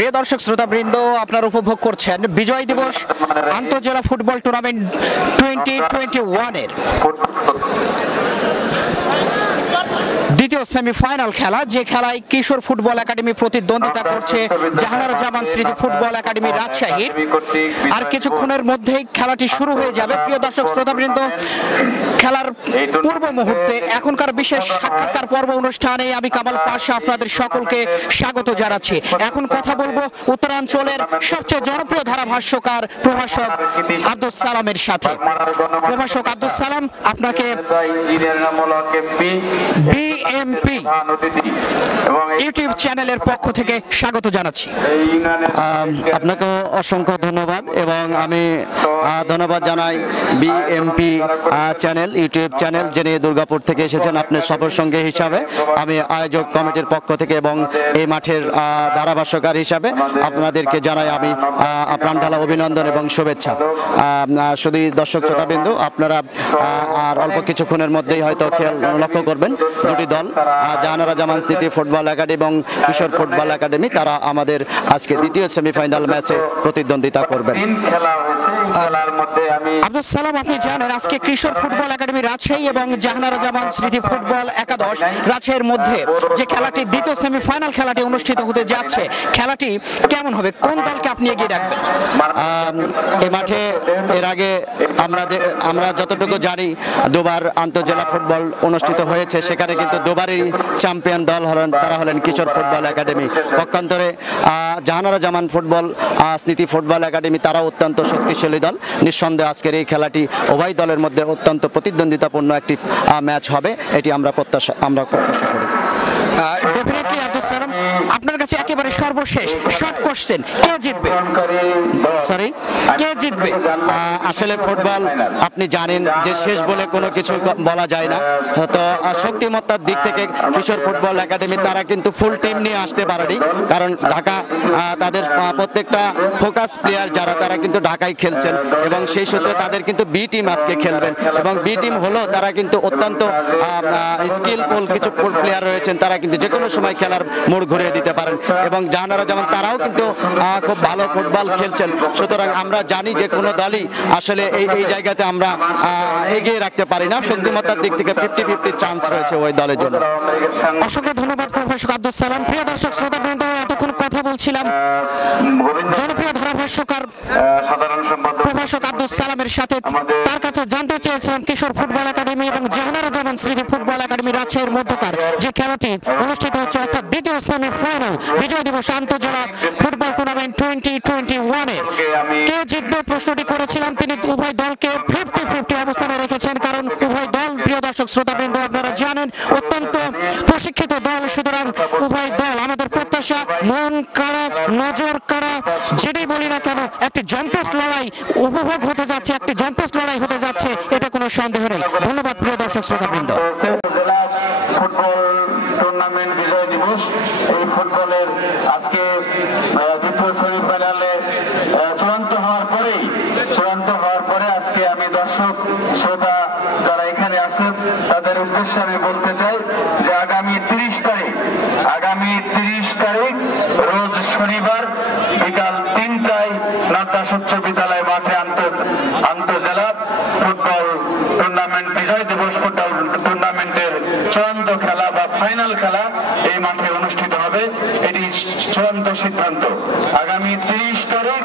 প্রিয় দর্শক শ্রোতাবৃন্দ, আপনারা উপভোগ করছেন বিজয় দিবস আন্তঃজেলা ফুটবল টুর্নামেন্ট 2021 এর দ্বিতীয় সেমিফাইনাল খেলা, যে খেলায় কিশোর ফুটবল একাডেমি প্রতিদ্বন্দ্বিতা করছে জাহানারা জামান স্মৃতি ফুটবল একাডেমি রাজশাহীর। আর কিছুক্ষণের মধ্যেই খেলাটি শুরু হয়ে যাবে। প্রিয় দর্শক শ্রোতাবৃন্দ, খেলার পূর্ব মুহূর্তে এখনকার বিশেষ সাক্ষাৎকার পর্ব অনুষ্ঠানে আমি কামাল পাশা আপনাদের সকলকে স্বাগত জানাচ্ছি। এখন কথা বলবো উত্তরাঞ্চলের সবচেয়ে জনপ্রিয় ধারাভাষ্যকার প্রভাষক আব্দুস সালামের সাথে। প্রভাষক আব্দুস সালাম, আপনাকে বিএমপি ইউটিউব চ্যানেলের পক্ষ থেকে স্বাগত জানাচ্ছি। আপনাকে অসংখ্য ধন্যবাদ এবং আমি ধন্যবাদ জানাই বিএমপি চ্যানেল, ইউটিউব চ্যানেল, যিনি দুর্গাপুর থেকে এসেছেন আপনার সফর সঙ্গী হিসাবে। আমি আয়োজক কমিটির পক্ষ থেকে এবং এই মাঠের ধারাভাষ্যকার হিসাবে আপনাদেরকে জানাই আমি প্রাণঢালা অভিনন্দন এবং শুভেচ্ছা। শুধু দর্শক শ্রোতাবিন্দু, আপনারা আর অল্প কিছুক্ষণের মধ্যেই হয়তো খেয়াল লক্ষ্য করবেন দুটি দল, জাহানারা জামান স্মৃতি ফুটবল একাডেমি এবং কিশোর ফুটবল একাডেমি, তারা আমাদের আজকে দ্বিতীয় সেমিফাইনাল ম্যাচে প্রতিদ্বন্দ্বিতা করবেন। আব্দুস সালাম, আপনি জানেন আজকে কিশোর ফুটবল একাডেমি রাজশাহী এবং জাহানারা জামান স্মৃতি ফুটবল একাদশ রাজশাহীর মধ্যে যে খেলাটি দ্বিতীয় সেমিফাইনাল খেলাটি অনুষ্ঠিত হতে যাচ্ছে, খেলাটি কেমন হবে? কোন দলকে আপনি এগিয়ে রাখবেন? এই মাঠে এর আগে আমরা যতটুকু জানি দুবার আন্তঃজেলা ফুটবল অনুষ্ঠিত হয়েছে, সেখানে কিন্তু দুবারই চ্যাম্পিয়ন দল তারা হলেন কিশোর ফুটবল একাডেমি। পক্ষান্তরে জাহানারা জামান ফুটবল স্মৃতি ফুটবল একাডেমি, তারা অত্যন্ত শক্তিশালী দল। নিঃসন্দেহে আজকের এই খেলাটি উভয় দলের মধ্যে অত্যন্ত প্রতিদ্বন্দ্বিতাপূর্ণ একটি ম্যাচ হবে, এটি আমরা প্রত্যাশা করি। ডেফিনেটলি আব্দুস সালাম, আপনার কাছে একেবারে সর্বশেষ শর্ট কোশ্চেন, কে জিতবে? কে জিতবে? আসলে ফুটবল আপনি জানেন যে শেষ বলে কোনো কিছু বলা যায় না। তো শক্তিমত্তার দিক থেকে কিশোর ফুটবল একাডেমি তারা কিন্তু ফুল টিম নিয়ে আসতে পারেনি, কারণ ঢাকা তাদের প্রত্যেকটা ফোকাস প্লেয়ার যারা, তারা কিন্তু ঢাকায় খেলছেন এবং সেই সূত্রে তাদের কিন্তু বি টিম আজকে খেলবেন এবং বি টিম হলো তারা কিন্তু অত্যন্ত স্কিলফুল কিছু প্লেয়ার রয়েছেন, তারা কিন্তু যে কোনো সময় খেলার মোড় ঘুরিয়ে দিতে পারেন এবং জাহানারা যেমন তারাও কিন্তু খুব ভালো ফুটবল খেলছেন। সুতরাং আমরা জানি যে কোনো দলই আসলে এই জায়গাতে আমরা এগিয়ে রাখতে পারি না। শক্তিমত্তার দিক থেকে 50-50 চান্স রয়েছে ওই দলের জন্য। অসংখ্য ধন্যবাদ প্রভাষক আব্দুস সালাম। প্রিয় দর্শক শ্রোতাবৃন্দ, এতক্ষণ কথা বলছিলাম জনপ্রিয় ধারাভাষ্যকার প্রভাষক আব্দুস সালামের সাথে। তার কাছে জানতে চেয়েছিলাম কিশোর ফুটবল একাডেমি এবং জাহানারা জামান স্মৃতি ফুটবল একাডেমি রাজশাহীর মধ্যকার যে খেলাটি অনুষ্ঠিত হচ্ছে, অর্থাৎ দ্বিতীয় সেমিফাইনাল বিজয় দিবস আন্তঃজেলা ফুটবল টুর্নামেন্ট 2021 এর কে জিতবে প্রশ্নটি করেছিলাম। তিনি উভয় দলকে 50-50 অবস্থানে রেখেছেন, কারণ উভয় দল, প্রিয় দর্শক শ্রোতাবৃন্দ, আপনারা জানেন অত্যন্ত প্রশিক্ষিত দল। সুতরাং উভয় দল, আমাদের প্রত্যাশা মন কাড়া, নজর কাড়া, যেটাই বলি না কেন, একটি জম্পেস্ট লড়াই উপভোগ হতে যাচ্ছে, একটি জম্পেস্ট লড়াই হতে যাচ্ছে, এটা কোনো সন্দেহ নেই। ধন্যবাদ প্রিয় দর্শক শ্রোতাবৃন্দ। ফুটবল টুর্নামেন্ট বিজয় দিবস, এই ফুটবলের আজকে দ্বিতীয় সেমিফাইনালে চূড়ান্ত হওয়ার পরে আজকে আমি দর্শক শ্রোতা যারা এখানে আছেন তাদের উদ্দেশ্যে আমি বলতে চাই যে আগামী 30 তারিখ রোজ শনিবার বিকাল 3টায় নাদ্দাস উচ্চ বিদ্যালয় মাঠে আন্তঃজেলা ফুটবল টুর্নামেন্ট বিজয় দিবস ফুটবল টুর্নামেন্টের চূড়ান্ত খেলা বা ফাইনাল খেলা এই মাঠে অনুষ্ঠিত হবে। এটি চূড়ান্ত সিদ্ধান্ত। আগামী 30 তারিখ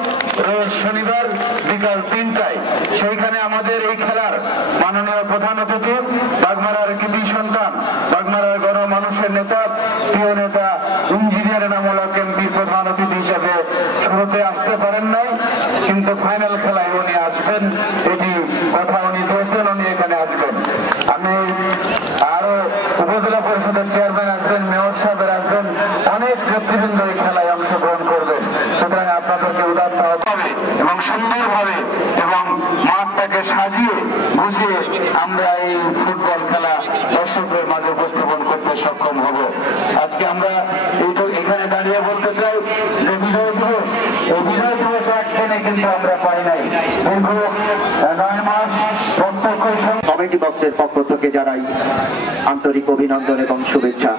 রোজ শনিবার বিকাল 3টায় সেইখানে আমাদের এই খেলার মাননীয় প্রধান অতিথি, বাগমারার কৃতি সন্তান, বাগমারার গণমানুষের নেতা, প্রিয় নেতা ইঞ্জিনিয়ার এনামুল এমপির প্রধান অতিথি হিসেবে শুরুতে আসতে পারেন নাই, কিন্তু ফাইনাল খেলায় উনি আসবেন, এটি কথা উনি দিয়েছেন, উনি এখানে আসবেন। আমি আরো উপজেলা পরিষদের চেয়ারম্যান আসবেন, মেয়র সাহেবের আসবেন, অনেক নেতৃবৃন্দ এই খেলায় অংশগ্রহণ করবেন। সুতরাং আপনাদেরকে উদারতা হবে এবং সুন্দরভাবে এবং মাঠটাকে সাজিয়ে বুঝিয়ে আমরা এই ফুটবল খেলা দর্শকদের মাঝে উপস্থাপন করতে সক্ষম হব। আজকে আমরা এখানে দাঁড়িয়ে বলতে চাই যে বিজয় দিবস, এই বিজয় দিবস একদিনে কিন্তু আমরা পাই নাই, দীর্ঘ 9 মাস প্রত্যক্ষ কমিটি বক্সের পক্ষ থেকে জানাই আন্তরিক অভিনন্দন এবং শুভেচ্ছা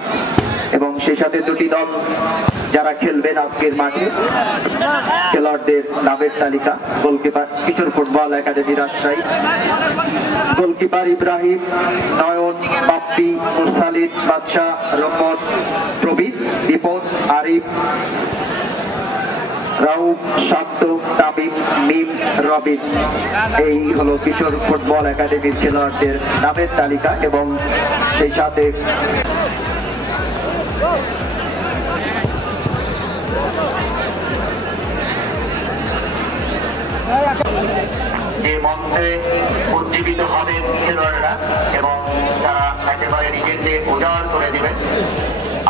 এবং সেই সাথে দুটি দল যারা খেলবেন আজকের মাঠে খেলোয়াড়দের নামের তালিকা। Goalkeeper Kishore football academy Rajshahi, goalkeeper Ibrahim, Nayan, Bappi, Mursalin, Badshah, রহমত, প্রবীণ, বিপদ, আরিফ, রাউফ, শান্ত, তামিম, মিম, রবিন। এই হলো কিশোর ফুটবল একাডেমির খেলোয়াড়দের নামের তালিকা এবং সেই সাথে যে মঞ্চে উজ্জীবিত হবেন খেলোয়াড়রা এবং তারা একেবারে নিজেদের উজাড় করে দিবেন।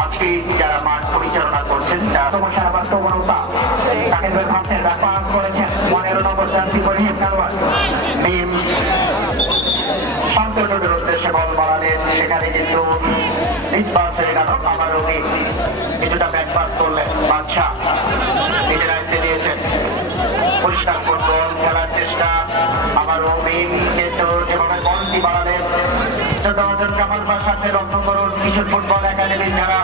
আজকে যারা মাঠ পরিচালনা করছেন তাকে ব্যাপার করেছেন 15 নম্বর জার্সি পরে খেলোয়াড় মিম শান্তনুর উদ্দেশ্যে বল বাড়ালেন, সেখানে কিন্তু মিসপাস হয়ে গেল। আবারও কিছুটা ব্যাট পাস করলেন বাদশাহ, নিজের আয়ত্তে দিয়েছেন। পরিষ্কার ফুটবল খেলার চেষ্টা, আবারও মিম কিন্তু যেভাবে বলটি বাড়ালেন। 14 জন কামাল বাসাতে লক্ষ্য করুন কিশোর ফুটবল একাডেমির যারা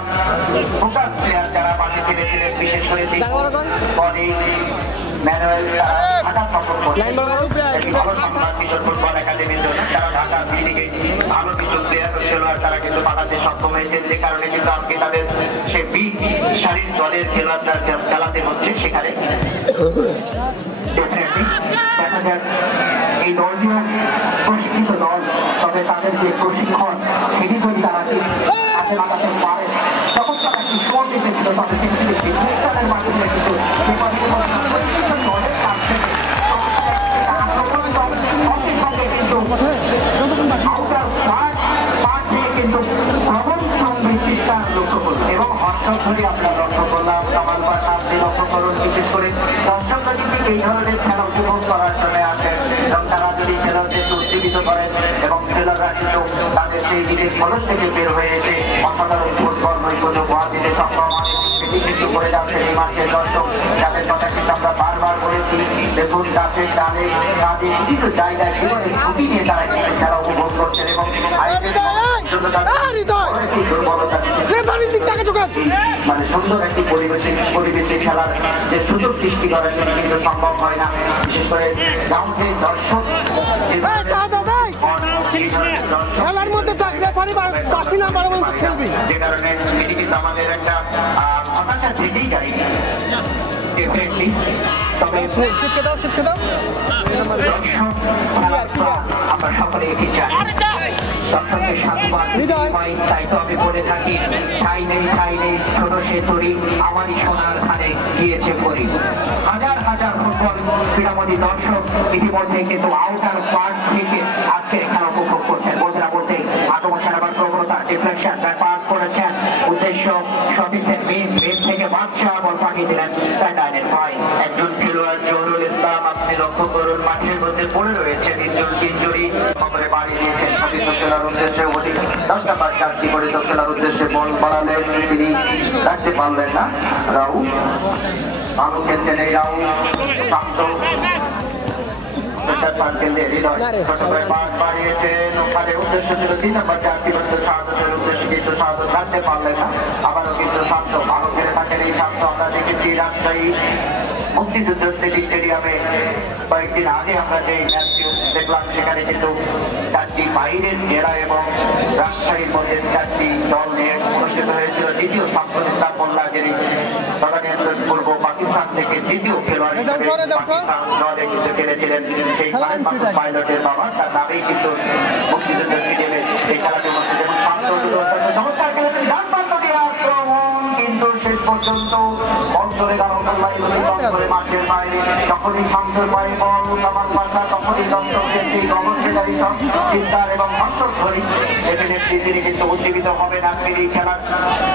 ফোকাস প্লেয়ার যারা মাঠে ফিরেছিলেন, বিশেষ করে বডি ম্যানুয়াল ঢাকা সফর করছেন। একটি ভালো সংবাদ কিশোর ফুটবল একাডেমির জন্য, যারা ঢাকা দিকে ভালো কিছু প্লেয়ার খেলোয়াড় তারা কিন্তু পাঠাতে সক্ষম হয়েছে, যে কারণে কিন্তু আজকে তাদের সে বি সারির দলের খেলোয়াড়রা খেলাতে হচ্ছে। সেখানে ডেফিনেটলি দেখা যায় এই দলটিও প্রশিক্ষিত দল, তবে তাদের যে প্রশিক্ষণ সেটি যদি তারা হাতে লাগাতে পারে, তখন তারা একটি শোর দিতেছিল। তবে কিন্তু প্রশিক্ষণের মাধ্যমে কিন্তু দলের কাছ থেকে এবং হর্ষক ধরে আমরা লক্ষ্য করলাম কামাল পাশা আপনি লক্ষ্য করুন, বিশেষ করে দর্শকরা কিন্তু এই ধরনের খেলা উপভোগ করার জন্য আসেন এবং তারা যদি খেলোয়াড়দের উজ্জীবিত করেন এবং খেলোয়াড়রা কিন্তু তাদের সেই দিনের খরচ থেকে বের হয়ে এসে অসাধারণ ফুটবল নৈপুণ্য উপহার দিতে সক্ষম হয়। সেটি কিন্তু করে যাচ্ছে এই মাঠের দর্শক, যাদের কথা কিন্তু আমরা বারবার বলেছি। দেখুন গাছের ডালে কাজে বিভিন্ন জায়গায় জীবনের ছুটি নিয়ে তারা কিন্তু খেলা উপভোগ করছেন এবং মানে সুন্দর একটি পরিবেশে খেলার যে সুযোগ সৃষ্টি করা সেটি কিন্তু সম্ভব হয় না, বিশেষ করে গ্রাউন্ডে দর্শক খেলার মধ্যে থাকলে পাশি না পারবো খেলবি, যে কারণে এটি কিন্তু আমাদের একটা হতাশা থেকেই যায়। আমরা সকলে এটি চাই, দর্শকের সাধুবাদ তাই তো আমি বলে থাকি, ঠাই নেই ছোট সে তরি আমারই সোনার ধানে গিয়েছে পরি। হাজার হাজার ফুটবল ক্রীড়ামোদী দর্শক ইতিমধ্যে কিন্তু আউটার পার্ট থেকে আজকে খেলা উপভোগ করছেন। বলতে না বলতে আগমন সেরাবার প্রবণতা ডিফ্লেকশন ব্যাপার করেছেন, উদ্দেশ্য সতীর্থের মেন থেকে বাদশাহ বল পাঠিয়ে দিলেন সাইডলাইনের পায়। একজন খেলোয়াড় জহুরুল ইসলাম আপনি লক্ষ্য করুন মাঠের মধ্যে পড়ে রয়েছেন, ইনজুরি খবরে বাড়িয়ে দিয়েছেন। সতীর্থ খেলার উদ্দেশ্যে 10টা বার চারটি করে খেলার উদ্দেশ্যে বল বাড়ালেন, তিনি রাখতে পারলেন না। রাউ ভালো খেলছেন এই রাউ, শান্ত বাড়িয়েছেন। ওখানে উদ্দেশ্য ছিল 3 নম্বর চারটি বছর সাহায্যের উদ্দেশ্যে, কিন্তু সাহায্য রাখতে পারলেন না। আবারও কিন্তু শান্ত ভালো খেলে থাকেন এই শান্ত। আমরা দেখেছি রাজশাহী মুক্তিযুদ্ধ স্টেডিয়ামে কয়েকদিন আগে আমরা যে ম্যাচটি দেখলাম, সেখানে কিন্তু 4টি বাইরের জেলা এবং রাজশাহীর মধ্যে 4টি দল নিয়ে অনুষ্ঠিত হয়েছিল। দ্বিতীয় শামসুল ইসলাম মোল্লা, যিনি তদানীন্তন পূর্ব পাকিস্তান থেকে দ্বিতীয় খেলোয়াড় হিসেবে পাকিস্তান দলে কিন্তু খেলেছিলেন, সেই পাইলটের বাবা, তার নামেই কিন্তু মুক্তিযুদ্ধ স্টেডিয়ামে এই খেলাটি অনুষ্ঠিত। এবং শান্ত চমৎকার খেলেছেন, ডান প্রান্ত দিয়ে আক্রমণ, কিন্তু শেষ পর্যন্ত বল চলে গেল মাঠের বাইরে। যখনই শান্তের পায়ে বল কামাল পাশা, তখনই দর্শকদের সেই গগনভেদারী চিন্তার এবং হর্ষধ্বনি ডেফিনেটলি তিনি কিন্তু উজ্জীবিত হবেন আজকের এই খেলার।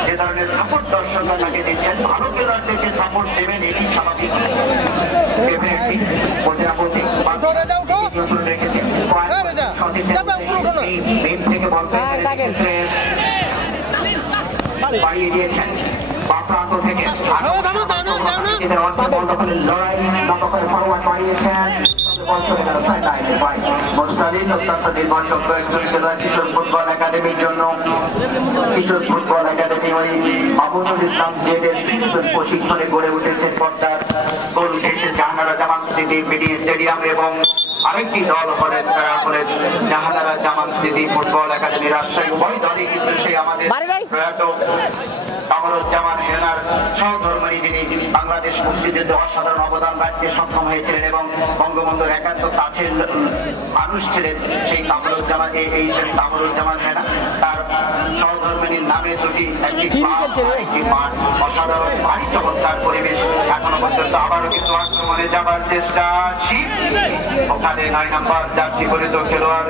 যে ধরনের সাপোর্ট দর্শকরা তাকে দিচ্ছেন, ভালো খেলোয়াড়দেরকে সাপোর্ট দেবেন, এটি স্বাভাবিক। ডেফিনেটলি বলতে না বলতে নিয়ন্ত্রণ রেখেছে মেন থেকে বল বাড়িয়ে দিয়েছেন প্রান্ত থেকে লড়াই ফরওয়ার্ড বাড়িয়েছেন বল চলে গেল সাইড লাইনের বাইরে। মোরসালিন অত্যন্ত নির্ভরযোগ্য একজন খেলোয়াড় কিশোর ফুটবল একাডেমির জন্য। কিশোর ফুটবল একাডেমি ওই মাহমুদুল ইসলাম জেডের প্রশিক্ষণে গড়ে উঠেছে পদ্মার গোল ঘেঁষে জাহানারা জামান স্মৃতি মিনি স্টেডিয়াম এবং আরেকটি দল হলেন তারা হলেন জাহানারা জামান স্মৃতি ফুটবল একাডেমি রাজশাহী। উভয় দলই কিন্তু সেই আমাদের প্রয়াত কামরুজ্জামান হেনার সহধর্মিণী, যিনি বাংলাদেশ মুক্তিযুদ্ধে অসাধারণ অবদান রাখতে সক্ষম হয়েছিলেন এবং বঙ্গবন্ধুর একান্ত কাছের মানুষ ছিলেন। সেই কামরুজ্জামান কামরুজ্জামান হেনা তার সহধর্মিণীর নামে দুটি একটি মাঠ, অসাধারণ ভারী চমৎকার পরিবেশ। এখনো পর্যন্ত আবারও কিন্তু আক্রমণে যাবার চেষ্টা শিব, ওখানে 9 নম্বর জার্সি পরিহিত খেলোয়াড়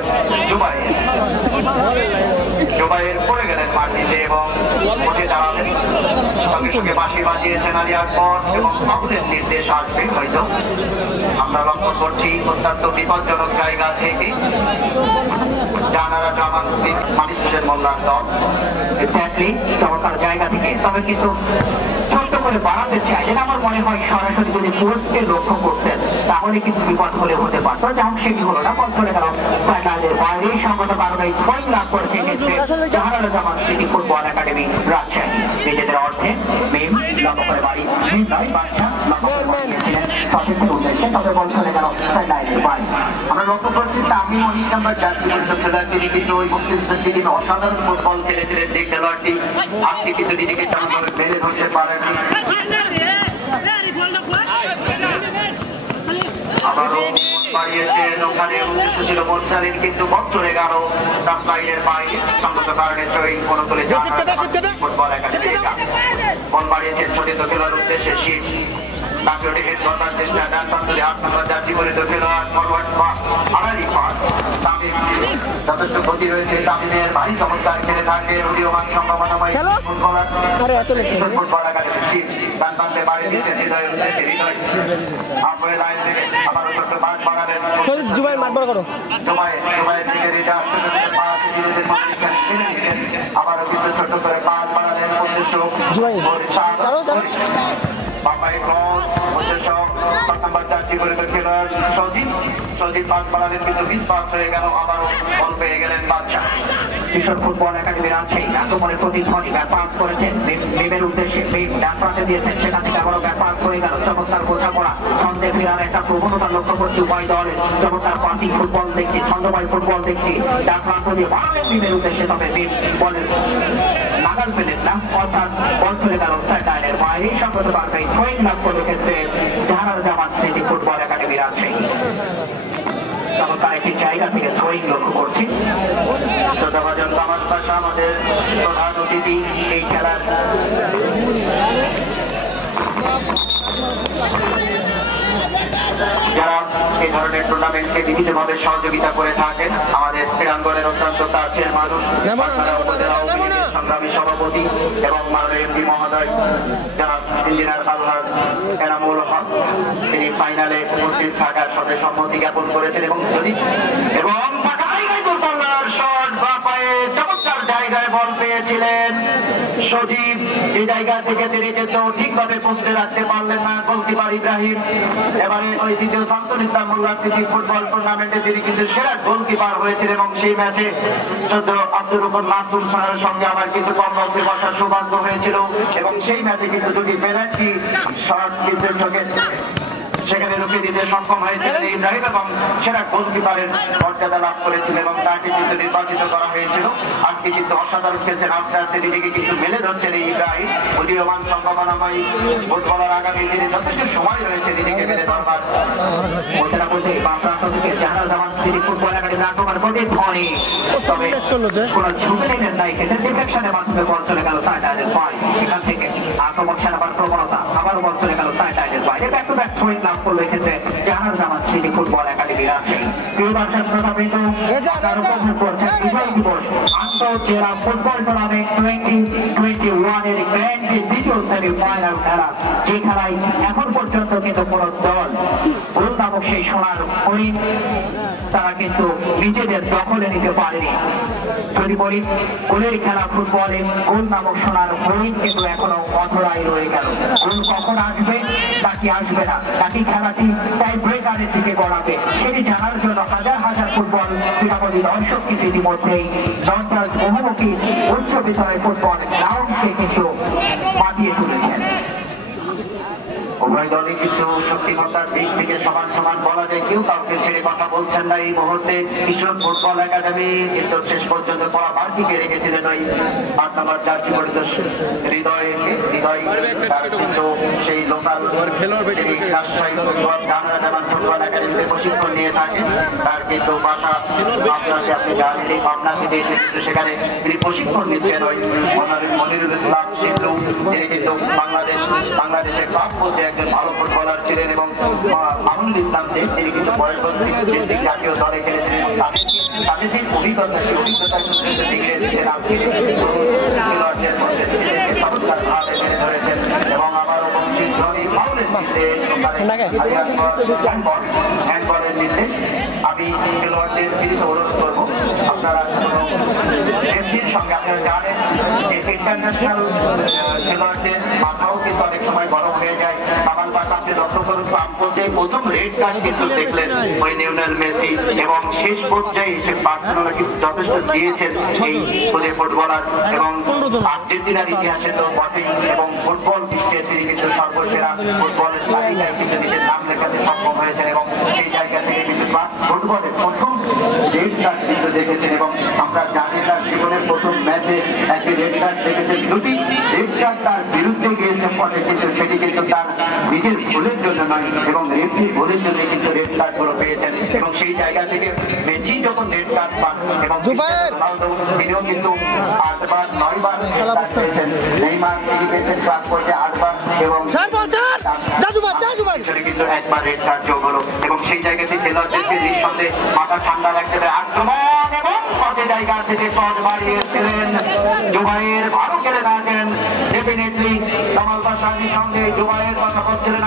জুবাইর পড়ে গেলেন মাটিতে এবং উঠে দাঁড়ালেন। সঙ্গে সঙ্গে বাঁশি বাজিয়েছেন আলী আকবর এবং ফাউলের নির্দেশ আসবে হয়তো। আমরা লক্ষ্য করছি অত্যন্ত বিপজ্জনক জায়গা থেকে জাহানারা জামান মানিসুলের মোল্লার দল চমৎকার জায়গা থেকে, তবে কিন্তু ছোট্ট করে বাড়াতে চাইলেন। আমার মনে হয় সরাসরি যদি পোস্টকে লক্ষ্য করতেন তাহলে কিন্তু বিপদ হলে হতে পারত, যেমন সেটি হলো না। বল চলে গেল সাইডলাইনের বাইরে। সংগত কারণে পয়েন্ট লাভ করেছে জাহানারা জামান স্মৃতি ফুটবল একাডেমি রাজশাহী। নিজেদের অর্থে মেম লক্ষ্য করে বাড়ি নয় বাচ্চা লক্ষ্য করে বাড়িয়েছিলেন সচেতন উদ্দেশ্যে, তবে বল চলে গেল সাইডলাইনের বাইরে। আমরা লক্ষ্য করছি তামিম 19 নম্বর জার্সি পরিহিত খেলোয়াড়, তিনি কিন্তু ওই মুক্তিযুদ্ধ স্মৃতি অসাধারণ ফুটবল খেলেছিলেন। যে খেলোয়াড়টি আপনি কিন্তু নিজেকে তেমনভাবে মেলে ধরতে পারেননি। আবারও বাড়িয়েছেন, ওখানে উদ্দেশ্য ছিল মোরসালিন, কিন্তু বল চলে গেল লাইনের বাইরে। সংগত কারণে ট্রেইন কোনো তুলে ফুটবল একাডেমি বল বাড়িয়েছেন ছোটিত খেলোয়াড় উদ্দেশ্যে শিব। তাকে হেড করার চেষ্টা, ডান প্রান্তে 8 নম্বর জার্সি পরিহিত খেলোয়াড় ফরওয়ার্ড পাস আড়াই পাস। তামিম যথেষ্ট ক্ষতি রয়েছে, তামিমের ভারী চমৎকার খেলে থাকে উদীয়মান সম্ভাবনাময় ফুটবলার ফুটবল একাডেমি শিব। ডান প্রান্তে বাড়ি দিচ্ছেন হৃদয় উদ্দেশ্যে, হৃদয় হাফওয়ে লাইন থেকে আবারও ছোট্ট পাস বাড়ালেন জুবাই দিকে রেজা আবারও কিন্তু ছোট্ট করে পাস বাড়ালেন উদ্দেশ্য বাপাই ক্রস উদ্দেশ্য 7 নম্বর জার্সি পরিহিত খেলোয়াড় সজিব পাস বাড়ালেন, কিন্তু মিস পাস হয়ে গেল। আবারও বল পেয়ে গেলেন বাদশা। কিশোর ফুটবল একাডেমির আছে আক্রমণের প্রতিধ্বনি, ব্যাট পাস করেছেন মেমের উদ্দেশ্যে, মেম ডান প্রান্তে দিয়েছেন, সেখান থেকে আবারও ব্যাট পাস হয়ে গেল। চমৎকার বোঝাপড়া, ছন্দে ফেরার একটা প্রবণতা লক্ষ্য করছি উভয় দলের। চমৎকার পাসিং ফুটবল দেখছি, ছন্দময় ফুটবল দেখছি। ডান প্রান্ত দিয়ে বাড়ালেন মেমের উদ্দেশ্যে, তবে মেম বলের নাগাল পেলেন না, অর্থাৎ বল চলে গেল সাইডলাইনের বাইরে। সংগত কারণে পয়েন্ট লাভ করবে ক্ষেত্রে জাহানারা জামান স্মৃতি ফুটবল একাডেমির আছে। চমৎকার একটি জায়গা থেকে থ্রোয়িং লক্ষ্য করছি। শ্রদ্ধাভাজন তামাজ পাশা আমাদের প্রধান অতিথি এই খেলার। যারা এই ধরনের টুর্নামেন্টকে বিভিন্নভাবে সহযোগিতা করে থাকেন, আমাদের ক্রীড়াঙ্গনের অত্যন্ত কাছের মানুষ, সংগ্রামী সভাপতি এবং মাননীয় এমপি মহোদয় যারা ইঞ্জিনিয়ার আলহাজ এনামুল হক, তিনি ফাইনালে উপস্থিত থাকার সাথে সম্মতি জ্ঞাপন করেছেন এবং চমৎকার জায়গায় বল পেয়েছিলেন সজীব, যে জায়গা থেকে তিনি কিন্তু ঠিকভাবে পোস্টে রাখতে পারলেন না গোলকিপার ইব্রাহিম। এবারে ওই দ্বিতীয় শামসুল ইসলাম মোল্লা স্মৃতি ফুটবল টুর্নামেন্টে তিনি কিন্তু সেরা গোলকিপার হয়েছেন এবং সেই ম্যাচে সদ্য আব্দুর রহমান মাসুম স্যারের সঙ্গে আমার কিন্তু কম বক্সে বসার সৌভাগ্য হয়েছিল এবং সেই ম্যাচে কিন্তু দুটি পেনাল্টি শট কিন্তু সেখানে রুখে দিতে সক্ষম হয়েছিলেন ইব্রাহিম এবং সেরা গোলকিপারের মর্যাদা লাভ করেছিল এবং তাকে কিন্তু নির্বাচিত করা হয়েছিল। আজকে কিন্তু অসাধারণ খেলছেন, আপনার নিজেকে কিন্তু মেলে ধরছেন এই ইব্রাহিম। উদীয়মান সম্ভাবনাময় ফুটবলার, আগামী দিনে যথেষ্ট সময় রয়েছে নিজেকে মেলে ধরবার। বলতে বলতে জাহানারা জামান স্মৃতি ফুটবল একাডেমি আক্রমণ প্রতিধ্বনি, তবে কোন ঝুঁকি নেবেন না, এক্ষেত্রে ডিফেকশনের মাধ্যমে বল চলে গেল সাইডলাইনের বাইরে। এখান থেকে আক্রমণ খেলাবার প্রবণতা, আবার বল চলে গেল সাইডলাইনের বাইরে। ব্যাক টু ব্যাক থ্রোয়িং লাভ করলো এক্ষেত্রে জাহানারা জামান স্মৃতি ফুটবল একাডেমি রাজশাহী। প্রিয় দর্শক শ্রোতা বৃন্দ, আপনারা উপভোগ করছেন বিজয় দিবস আন্তঃজেলা ফুটবল টুর্নামেন্ট 2021 এর গ্র্যান্ড দ্বিতীয় সেমিফাইনাল খেলা, যে খেলায় এখন পর্যন্ত কিন্তু কোন দল গোল নামক সেই সোনার হরিণ তারা কিন্তু নিজেদের দখলে নিতে পারেনি। যদি বলি গোলের খেলা ফুটবলে গোল নামক সোনার হরিণ কিন্তু এখনো অধরাই রয়ে গেল। গোল কখন আসবে নাকি আসবে না, নাকি খেলাটি টাই ব্রেকারের দিকে গড়াবে, সেটি জানার জন্য হাজার হাজার ফুটবল ক্রীড়াপতি দর্শক কিন্তু ইতিমধ্যেই নর্দাস বহুমুখী উচ্চ বিদ্যালয় ফুটবল গ্রাউন্ডকে কিন্তু মাতিয়ে তুলেছেন। উভয় দলই কিন্তু শক্তিমত্তার দিক থেকে সমান সমান বলা যায়, কেউ কাউকে ছেড়ে কথা বলছেন না। এই মুহূর্তে কিশোর ফুটবল একাডেমি কিন্তু শেষ পর্যন্ত পড়া বাড়তিকে রেখেছিলেন ওই 8 নম্বর জার্সি পরিত হৃদয় তার কিন্তু সেই লোকাল রাজশাহী ফুটবল জানা ফুটবল একাডেমিতে প্রশিক্ষণ নিয়ে থাকেন। তার কিন্তু বাসা আপনাকে আপনি জানেন এই পাবনা থেকে এসে কিন্তু সেখানে তিনি প্রশিক্ষণ নিচ্ছেন ওই মনিরুল ইসলাম সিদ্ধু, তিনি কিন্তু বাংলাদেশের ক্লাব বলতে একজন ভালো ফুটবলার ছিলেন, এবং মামুনুল ইসলাম যে তিনি কিন্তু পরবর্তী জাতীয় দলে খেলেছিলেন। তাদের যে অভিজ্ঞতা সেই অভিজ্ঞতা দিকে চমৎকার ভাবে মেনে ধরেছেন, এবং আবারও হ্যান্ডবলের নির্দেশ। আমি খেলোয়াড়দের বিরুদ্ধে অনুরোধ করবো, আপনারা রেফারির সঙ্গে আপনারা জানেন যে ইন্টারন্যাশনাল খেলোয়াড়দের মাথাও কিন্তু অনেক সময় গরম হয়ে যায়। আমার পাশে আপনি লক্ষ্য করুন, প্রথম রেড কার্ড কিন্তু দেখলেন ওই লিওনেল মেসি, এবং শেষ পর্যায়ে এসে বার্সেলোনা কিন্তু যথেষ্ট দিয়েছেন এই ফুটবলার, এবং আর্জেন্টিনার ইতিহাসে তো বটেই, এবং ফুটবল বিশ্বে তিনি কিন্তু সর্বসেরা ফুটবলের তালিকায় কিন্তু নিজের নাম লেখাতে সক্ষম হয়েছেন, এবং সেই জায়গা থেকে কিন্তু ফুটবলের প্রথম রেড কার্ড কিন্তু দেখেছেন। এবং আমরা জানি তার জীবনের প্রথম ম্যাচে একটি রেড কার্ড দেখেছেন, দুটি রেড কার্ড তার বিরুদ্ধে গিয়েছে পরে, কিন্তু সেটি কিন্তু তার নিজের ভুলের জন্য নয়, এবং রেফারি ভুলের জন্য কিন্তু রেড কার্ড গুলো পেয়েছেন। এবং সেই জায়গা থেকে মেসি যখন রেড কার্ড পান, এবং তিনিও কিন্তু 8 বার 9 বার পেয়েছেন, নেইমার তিনি পেয়েছেন ক্লাব পর্যায়ে 8 বার, এবং কিন্তু একবার রেড কার্ড যোগ হলো। এবং সেই জায়গা থেকে খেলোয়াড়দেরকে নিঃসন্দেহে মাথা ঠান্ডা রাখতে হবে। আক্রমণ এবং পথে জায়গা থেকে পথ বাড়িয়েছিলেন জুবাইর, ভালো খেলে থাকেন ডেফিনেটলি। কামাল বাসানির সঙ্গে জুবাইর কথা বলছিলেন,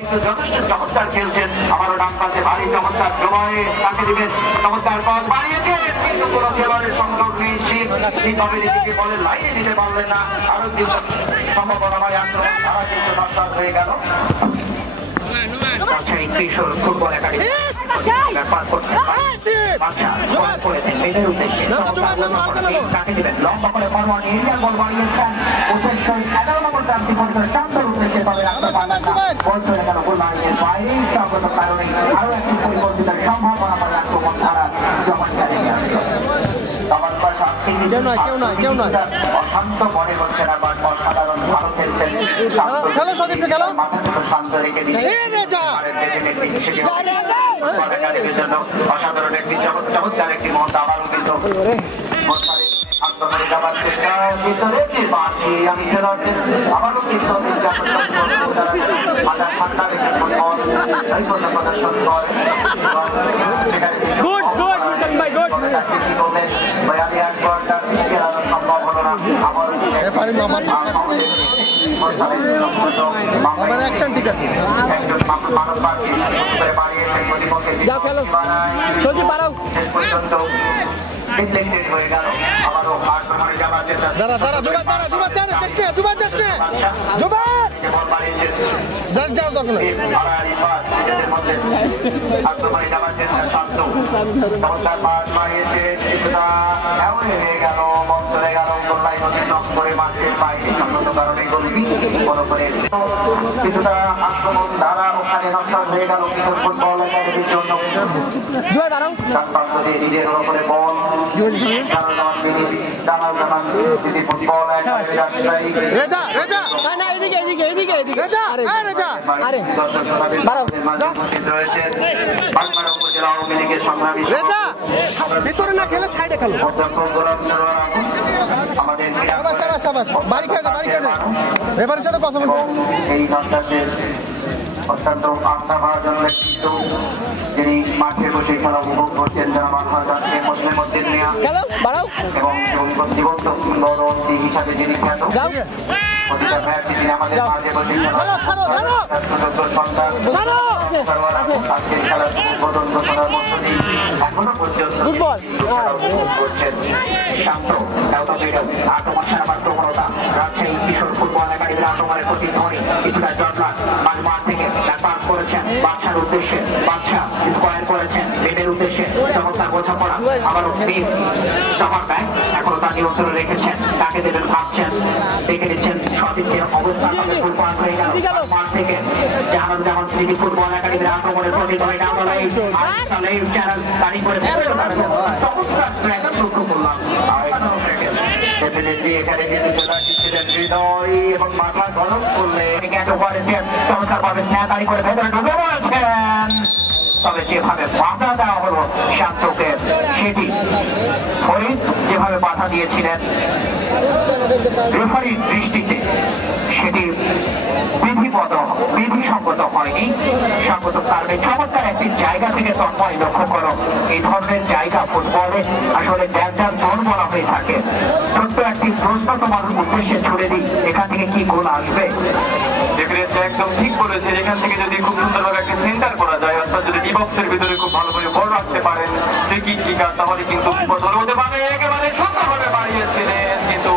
কিন্তু যথেষ্ট চমৎকার খেলছেন। আমারও ডান পাশে ভারী চমৎকার জুবাইর, তাকে দিবেন চমৎকার পথ বাড়িয়েছেন, কিন্তু কোনো খেলোয়াড়ের সংযোগ নেই, ঠিকভাবে নিজেকে বলের লাইনে দিতে পারলেন না। আরো কিছু সম্ভাবনাময় আক্রমণ তারা কিন্তু নস্বাত হয়ে গেল। কিশোর ফুটবল একাডেমি লম্বা করে ফরওয়ার্ড এরিয়া বল বাড়িয়েছেন, কারণে আরো একটি পরিবর্তিত সম্ভাবনা পারে আক্রমণ ধারা যখন চালিয়ে আসলো। অশান্ত মনে হচ্ছেন, আবার অসাধারণ ভালো খেলছেন, শান্ত রেখে অসাধারণ একটি চমৎকার একটি মহৎ আবারও কিন্তু যাবার চেষ্টা ভিতরে আমি খেলোয়াড়দের আবারও কিন্তু মাথা ঠান্ডা রেখে ফুটবল প্রদর্শন করে। সম্ভব হলো না, আবার অ্যাকশন ঠিক আছে। যাও খেলো সজি পারাও হয়ে গেল। আবারও যাওয়ার চেষ্টা, দাঁড়া দাঁড়া জুবাই দাঁড়া জুবাই চেষ্টা জুবাই চেষ্টা জুবাই যাও দরকার নেই। আক্রমণে যাওয়ার চেষ্টা শান্ত, চমৎকার পাস মারিয়েছে, কিছুটা হয়ে গেল, বল চলে গেল, গোল্লায় নক করে মাঠের বাইরে সম্মত কারণে গোলটি বড় করে কিছুটা আক্রমণ ধারা ওখানে নষ্ট হয়ে গেল কিশোর ফুটবল একাডেমির জন্য। নিজের ওপরে বল ফুটবল ভিতরে না খেলে সাইডে খেলো। আমাদের বাড়ি খেয়ে বাড়ি খেয়ে রেফারির সাথে কথা বলবো। এই নস্টাসের অত্যন্ত আস্থাভাজন ব্যক্তিত্ব, যিনি মাঠে বসে খেলা উপভোগ করছেন, যারা মাঠে মুসলিম উদ্দিন মিয়া, এবং জীবন্ত কিংবদন্তি হিসাবে যিনি খ্যাত। প্রতিটা ম্যাচে তিনি আমাদের মাঝে বসে সন্তান আজকের খেলার উদ্বোধন ঘোষণার মধ্য দিয়ে এখনো পর্যন্ত করছেন শান্ত আক্রমণ সারাবার প্রবণতা রাজশাহী কিশোর ফুটবল একাডেমির আক্রমণের প্রতিধ্বনি কিছুটা জটলাট মাঝমাঠ থেকে পাস করেছেন বাদশার উদ্দেশ্যে বাদশা স্কোয়ার করেছেন বেদের উদ্দেশ্যে চমৎকার বোঝাপড়া আবারও সবার ব্যাগ এখনো তার নিয়ন্ত্রণে রেখেছেন তাকে দেবেন ভাবছেন দেখে নিচ্ছেন সদিকের অবস্থা ফুটবল হয়ে গেল মাঠ থেকে জাহানুজ্জামান স্মৃতি ফুটবল একাডেমির আক্রমণের প্রতিধ্বনি চ্যানেল তারিখ করে চমৎকার লক্ষ্য করলাম হৃদয় এবং মাথা গরম করলে চমৎকার ভাবে স্নেহাকারী করে ভেতরে ঢুকে পড়েছেন তবে যেভাবে বাধা দেওয়া হলো শান্তকে সেটি ফরিদ যেভাবে বাধা দিয়েছিলেন রেফারির দৃষ্টিতে সেটি বিধিসঙ্গত হয়নি সঙ্গত কারণে চমৎকার একটি জায়গা থেকে তন্ময় লক্ষ্য করো এই ধরনের জায়গা ফুটবলে আসলে ড্যাঞ্জার জোন বলা হয়ে থাকে ছোট্ট একটি প্রশ্ন তোমার উদ্দেশ্যে ছুড়ে দিই এখান থেকে কি গোল আসবে একদম ঠিক বলেছে এখান থেকে যদি খুব সুন্দরভাবে একটা সেন্টার করা যায় অর্থাৎ যদি ডি বক্সের ভিতরে খুব ভালো করে বল রাখতে পারেন তাহলে কিন্তু হতে পারে একেবারে সুন্দরভাবে বাড়িয়েছিলেন কিন্তু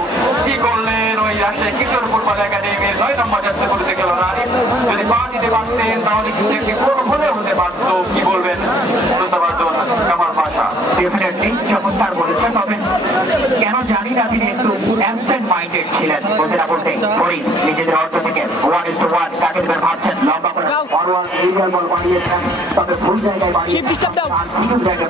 কি করলেন ওই রাজশাহী কিশোর ফুটবল একাডেমির 9 নম্বর যাচ্ছে করতে গেল না যদি পা দিতে পারতেন তাহলে কিন্তু একটি গোল হলে হতে পারতো কি বলবেন আমার ভাষা ডেফিনেটলি চমৎকার বলেছেন তবে কেন জানি না তিনি একটু অ্যাবসেন্ট মাইন্ডেড ছিলেন বলতে না বলতে ফরিদ নিজেদের অর্থ থেকে 1:1 তাকে দেবেন ভাবছেন লম্বা করে ফরওয়ার্ড লিগাল বল বাড়িয়েছেন তবে ভুল জায়গায়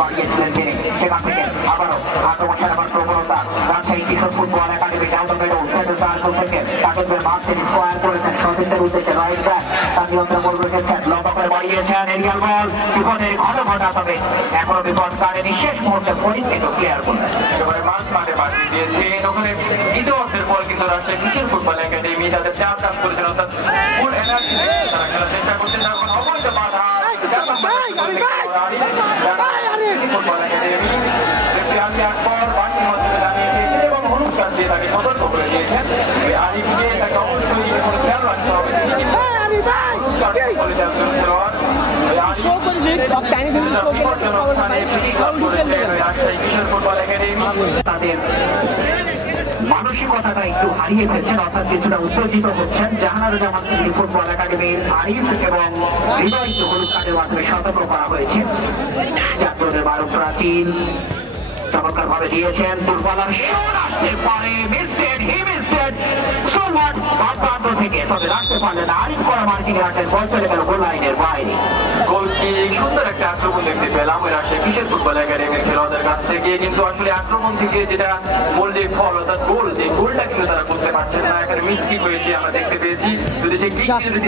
বাড়িয়েছিলেন তিনি সেখান থেকে আবারও আক্রমণ সারাবার প্রবণতা Rajshahi Kishore football academy down middle centre circle থেকে তাকে দেবেন ভাবছেন স্কোয়ার করেছেন সতীর্থের উদ্দেশ্যে রাইট ব্যাক তার নিয়ন্ত্রণ বল রেখেছেন লম্বা করে বাড়িয়েছেন এরিয়াল বল বিপদের ঘন ঘটা তবে এখনো বিপদ কারেনি শেষ মুহূর্তে ফরিদ কিন্তু ক্লিয়ার করলেন একেবারে মাঠ মাঠে পাঠিয়ে দিয়েছেন ওখানে দ্বিতীয় অর্থের পর কিন্তু রাজশাহী কিশোর ফুটবল একাডেমি তাদের চার কাজ করেছেন অর্থাৎ ফুল এনার্জি তারা খেলার চেষ্টা করছেন এখন অবৈধ বাধা ফুটবল একাডেমি আমি একবার বাড়ির মধ্যে দাঁড়িয়ে এবং অনুষ্ঠান দিয়ে তাকে সতর্ক করে দিয়েছেন আরিফকে তাকে অবশ্যই খেয়াল রাখতে হবে তাদের মানসিকতাটা একটু হারিয়ে ফেলছেন অর্থাৎ কিছুটা উত্তেজিত হচ্ছেন জাহানুজ্জামান স্মৃতি ফুটবল একাডেমির আরিফ এবং হৃদয় হলুদ কার্ডের মাধ্যমে সতর্ক করা হয়েছে চারজনের 12 প্রাচীন চমৎকার ভাবে দিয়েছেন ফুটবলার পরে মিস্টেড হি মিস্টেড সোয়াট প্রান্ত থেকে তবে রাখতে পারলেন না আরিফ করা মার্কিং রাখলেন বল চলে গেল গোল লাইনের বাইরে গোলটি সুন্দর একটা আক্রমণ দেখতে পেলাম ওই রাজশাহী কিশোর ফুটবল একাডেমির খেলোয়াড়দের কাছ থেকে কিন্তু আসলে আক্রমণ থেকে যেটা মূল যে ফল অর্থাৎ গোল যে গোলটা কিন্তু তারা করতে পারছেন না এখানে মিস কিক হয়েছে আমরা দেখতে পেয়েছি যদি সেই কিক যদি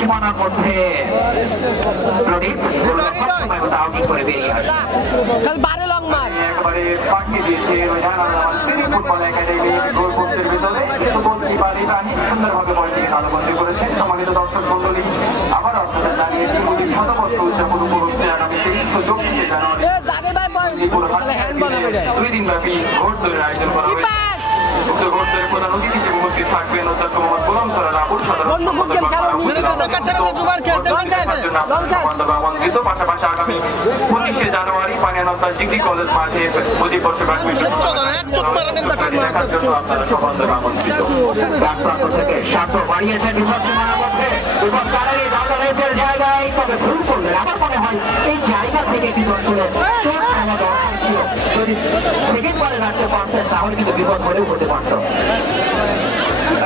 সীমানার মধ্যে প্রদীপ আউটিং করে বেরিয়ে আসে একেবারে পাঠিয়ে দিয়েছে ফুটবল একাডেমি গোল পোস্টের ভিতরে সুন্দরভাবে বলটিকে তালবন্দি করেছেন সম্মানিত দর্শক মন্ডলী আবার আপনাদের জানিয়েছি শতবর্ষ উদযাপন উপলক্ষে আগামী 24 জানুয়ারি 2 দিনব্যাপী ঘোড় দৌড়ের আয়োজন করা হয়েছে উক্ত ঘোড় দৌড়ের প্রধান অতিথি হিসেবে উপস্থিত থাকবেন অধ্যক্ষ মোহাম্মদ গোলাম সরোয়ার আবুল আমন্ত্রিত পাশাপাশি আগামী 25 জানুয়ারি পানিয়ানন্দা ডিগ্রি কলেজ মাঠে প্রতিবর্ষ ব্যাডমিন্টন দেখার জন্য আপনারা সবাই আমন্ত্রিত থেকে শান্ত বাড়িয়েছেন জায়গায় তবে ভুল করলেন আমার মনে হয় এই জায়গা থেকে কিন্তু আসলে যদি সেকেন্ড বলে রাখতে পারতেন তাহলে কিন্তু বিপদ হলেও হতে পারত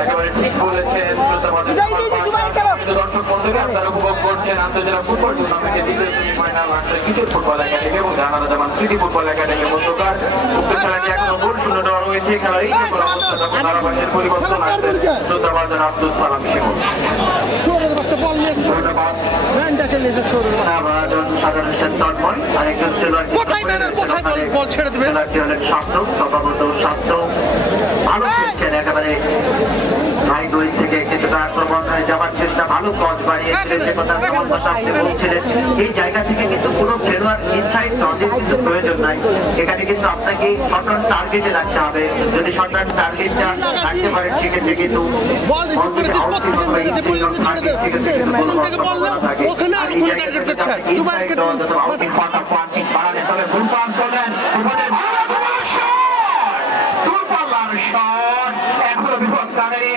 একেবারে ঠিক বলেছেন সম্মানিত দর্শক বন্ধুরা, আপনারা উপভোগ করছেন আন্তর্জাতিক ফুটবল টুর্নামেন্টের দ্বিতীয় semifinal Rajshahi Kishore football academy এবং জাহানারা জামান স্মৃতি ফুটবল একাডেমি মধ্যকার উক্ত খেলাটি এখনো গোল শূন্য দেওয়া রয়েছে। খেলার এই অবস্থা যখন ধারাবাহিকের পরিবর্তন আসবে শ্রদ্ধাবাদ আব্দুল সালাম শিমুল। ধন্যবাদ। সাধারণ তন্ময় আরেকজন খেলাটি হলেন শান্ত, স্বভাবত শান্ত ভালো খেলছেন একেবারে হাই গোল থেকে কিছুটা আক্রমণ যাওয়ার চেষ্টা, ভালো কচ বাড়িয়েছিলেন যে কথা আপনি বলছিলেন। এই জায়গা থেকে কিন্তু কোনো খেলোয়াড় ইনসাইড নজর কিন্তু প্রয়োজন নাই, এখানে কিন্তু আপনাকে শর্ট রান টার্গেটে রাখতে হবে। যদি শর্ট রান টার্গেটটা রাখতে পারেন সেক্ষেত্রে কিন্তু এখনো বিপদ কারণে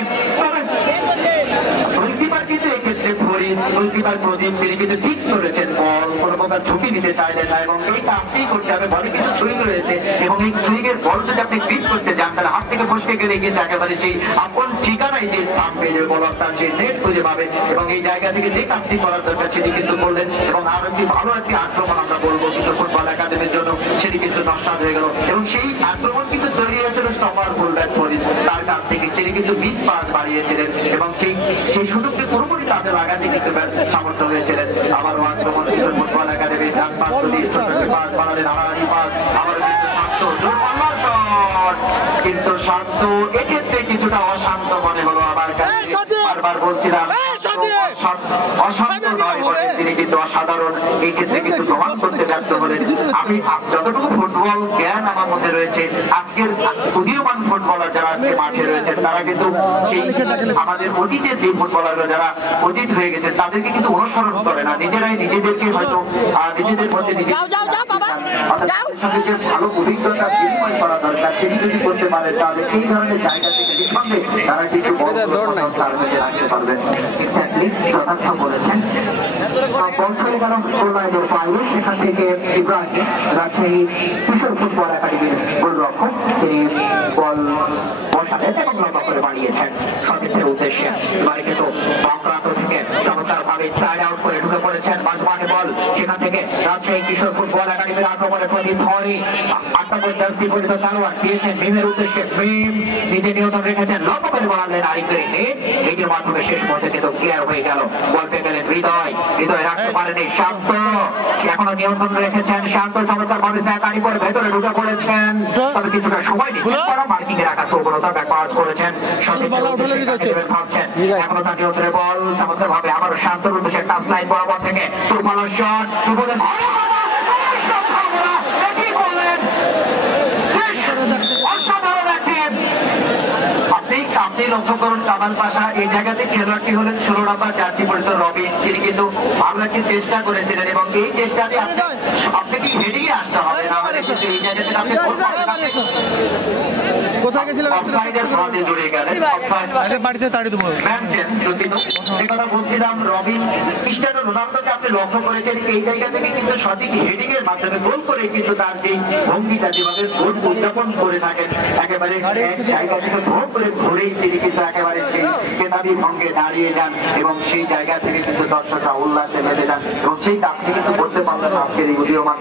প্রদীপ তিনি কিন্তু ঠিক করেছেন বল, কোনো প্রকার ঝুঁকি নিতে চাইলেন না এবং এই কাজটি করতে হবে। বলে কিন্তু সুইং রয়েছে এবং এই সুইং এর বল যদি আপনি ফিট করতে যান তাহলে হাত থেকে ফসকে গেলে কিন্তু একেবারে সেই আপন ঠিকানায় যে স্থান পেয়ে যাবে, বল তার সেই নেট খুঁজে পাবে এবং এই জায়গা থেকে যে কাজটি করার দরকার সেটি কিন্তু করলেন এবং আরো একটি ভালো একটি আক্রমণ আমরা বলবো কিন্তু ফুটবল একাডেমির জন্য সেটি কিন্তু নস্বাত হয়ে গেল এবং সেই আক্রমণ কিন্তু জড়িয়েছিল স্টপার ফুলব্যাক পরিস তার কাছ থেকে, তিনি কিন্তু 20 পাস বাড়িয়েছিলেন এবং সেই সুযোগটি পুরোপুরি তাদের লাগাতে কিন্তু সামর্থ্য হয়েছিলেন। আবারও আক্রমণ কিশোর ফুটবল একাডেমির ডান পাশ পাস বাড়ালেন আড়াআড়ি পাস, আবারও কিন্তু শান্ত এক্ষেত্রে কিছুটা অশান্ত মনে হলো আমার কাছে। বারবার বলছিলাম অশান্ত নয় বলে তিনি কিন্তু অসাধারণ এই ক্ষেত্রে কিন্তু প্রমাণ করতে ব্যর্থ হলেন। আমি যতটুকু ফুটবল জ্ঞান আমার মধ্যে রয়েছে, আজকের উদীয়মান ফুটবলার যারা আজকে মাঠে রয়েছেন তারা কিন্তু সেই আমাদের অতীতের যে ফুটবলাররা যারা অতীত হয়ে গেছে তাদেরকে কিন্তু অনুসরণ করে না, নিজেরাই নিজেদেরকে হয়তো নিজেদের মধ্যে সঙ্গে যে ভালো অভিজ্ঞতা বিনিময় করা দরকার সেটি যদি করতে পারে তাহলে এই ধরনের জায়গা থেকে নিঃসন্দেহে তারা কিছু রাখতে পারবেন। যথার্থ বলেছেন। সেখান থেকে ইব্রাহিম রাজশাহী কিশোর ফুটবল একাডেমির গোলরক্ষক তিনি বল বসালেন এবং লম্বা করে বাড়িয়েছেন সতীর্থের উদ্দেশ্যে। এবারে কিন্তু বামপ্রান্ত থেকে চমৎকার ভাবে সাইড আউট করে ঢুকে পড়েছেন মাঝমাঠে বল, সেখান থেকে রাজশাহী কিশোর ফুটবল একাডেমির আক্রমণে প্রদীপ ধরি আত্মপর্যাপ্তি পরিচিত খেলোয়াড় দিয়েছেন ভীমের উদ্দেশ্যে, ভীম নিজে নিয়ন্ত্রণ রেখেছেন, লম্বা করে বাড়ালেন আরেকটি এটির মাধ্যমে শেষ পর্যন্ত কিন্তু ক্লিয়ার হয়ে গেল। বল পেয়ে গেলেন হৃদয় রাখতে পারেনি শান্ত, এখনো নিয়ন্ত্রণ রেখেছেন শান্ত, চমৎকার ভাবে গাড়ি করে ভেতরে ঢুকে পড়েছেন, তবে কিছুটা সময় নিচ্ছেন মার্কিং এর আকার প্রবণতা ব্যাকওয়ার্ড করেছেন, এখনো তার নিয়ন্ত্রণে বল চমৎকার ভাবে আবার শান্তর উদ্দেশ্যে টাচ লাইন বরাবর থেকে তুরপালার শট আপনি লক্ষ্য করুন কামাল পাশা এই জায়গাতে খেলোয়াড়টি হলেন 16 নম্বর জার্সি পরিচিত রবিন, তিনি কিন্তু ভালো একটি চেষ্টা করেছিলেন এবং এই চেষ্টাতে আপনি কি হেরিয়ে আসতে হবে না, আমাদের কিন্তু এই জায়গাতে আপনি কোথায় গেছিলেন জুড়ে গেলেন বাড়িতে তাড়িয়ে দেবো কথা বলছিলাম। রবিন ক্রিস্টিয়ানো রোনালদোকে আপনি লক্ষ্য করেছেন এই জায়গা থেকে কিন্তু সঠিক হেডিং এর মাধ্যমে গোল করে কিন্তু তার যে ভঙ্গিটা যেভাবে গোল উদযাপন করে থাকেন একেবারে এক জায়গা থেকে ভোগ করে ঘুরেই তিনি কিন্তু একেবারে সেই কেতাবি ভঙ্গে দাঁড়িয়ে যান এবং সেই জায়গা থেকে কিন্তু দর্শকরা উল্লাসে মেতে যান এবং সেই কাজটি কিন্তু করতে পারলেন আজকের এই উদীয়মান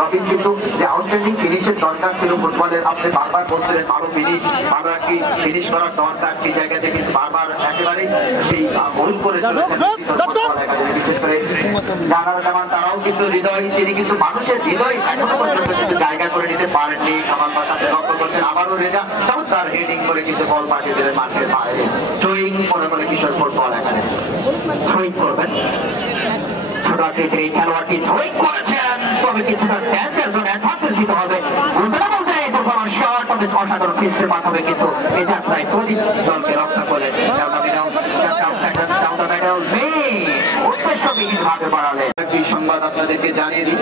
রবিন। কিন্তু যে আউটস্ট্যান্ডিং ফিনিশের দরকার ছিল ফুটবলের, আপনি বারবার বলছিলেন ভালো ফিনিশ, ভালো একটি ফিনিশ করার দরকার, সেই জায়গা থেকে বারবার একেবারে সেই গোল করে চলেছেন। বিশেষ করে জাহানারা জামান তারাও কিন্তু হৃদয়, তিনি কিন্তু মানুষের হৃদয় এখনো পর্যন্ত কিন্তু জায়গা করে নিতে পারেননি। আমার সাথে লক্ষ্য করছেন আবারও রেজা চমৎকার হেডিং করে কিন্তু বল পাঠিয়ে দিলেন মাঠের বাইরে। থ্রোয়িং মনে করে কিশোর ফুটবল একাডেমি থ্রোয়িং করবেন, ছোট আকৃতির এই খেলোয়াড়টি থ্রোয়িং করেছেন, তবে কিছুটা ড্যান্সের জন্য অ্যাডভান্টেজ দিতে হবে অসাধারণ পিস্টের মাধ্যমে কিন্তু এই যাত্রায় প্রদীপ দলকে রক্ষা করলেন, উদ্দেশ্যবিহীন ভাবে বাড়ালে। একটি সংবাদ আপনাদেরকে জানিয়ে দিই,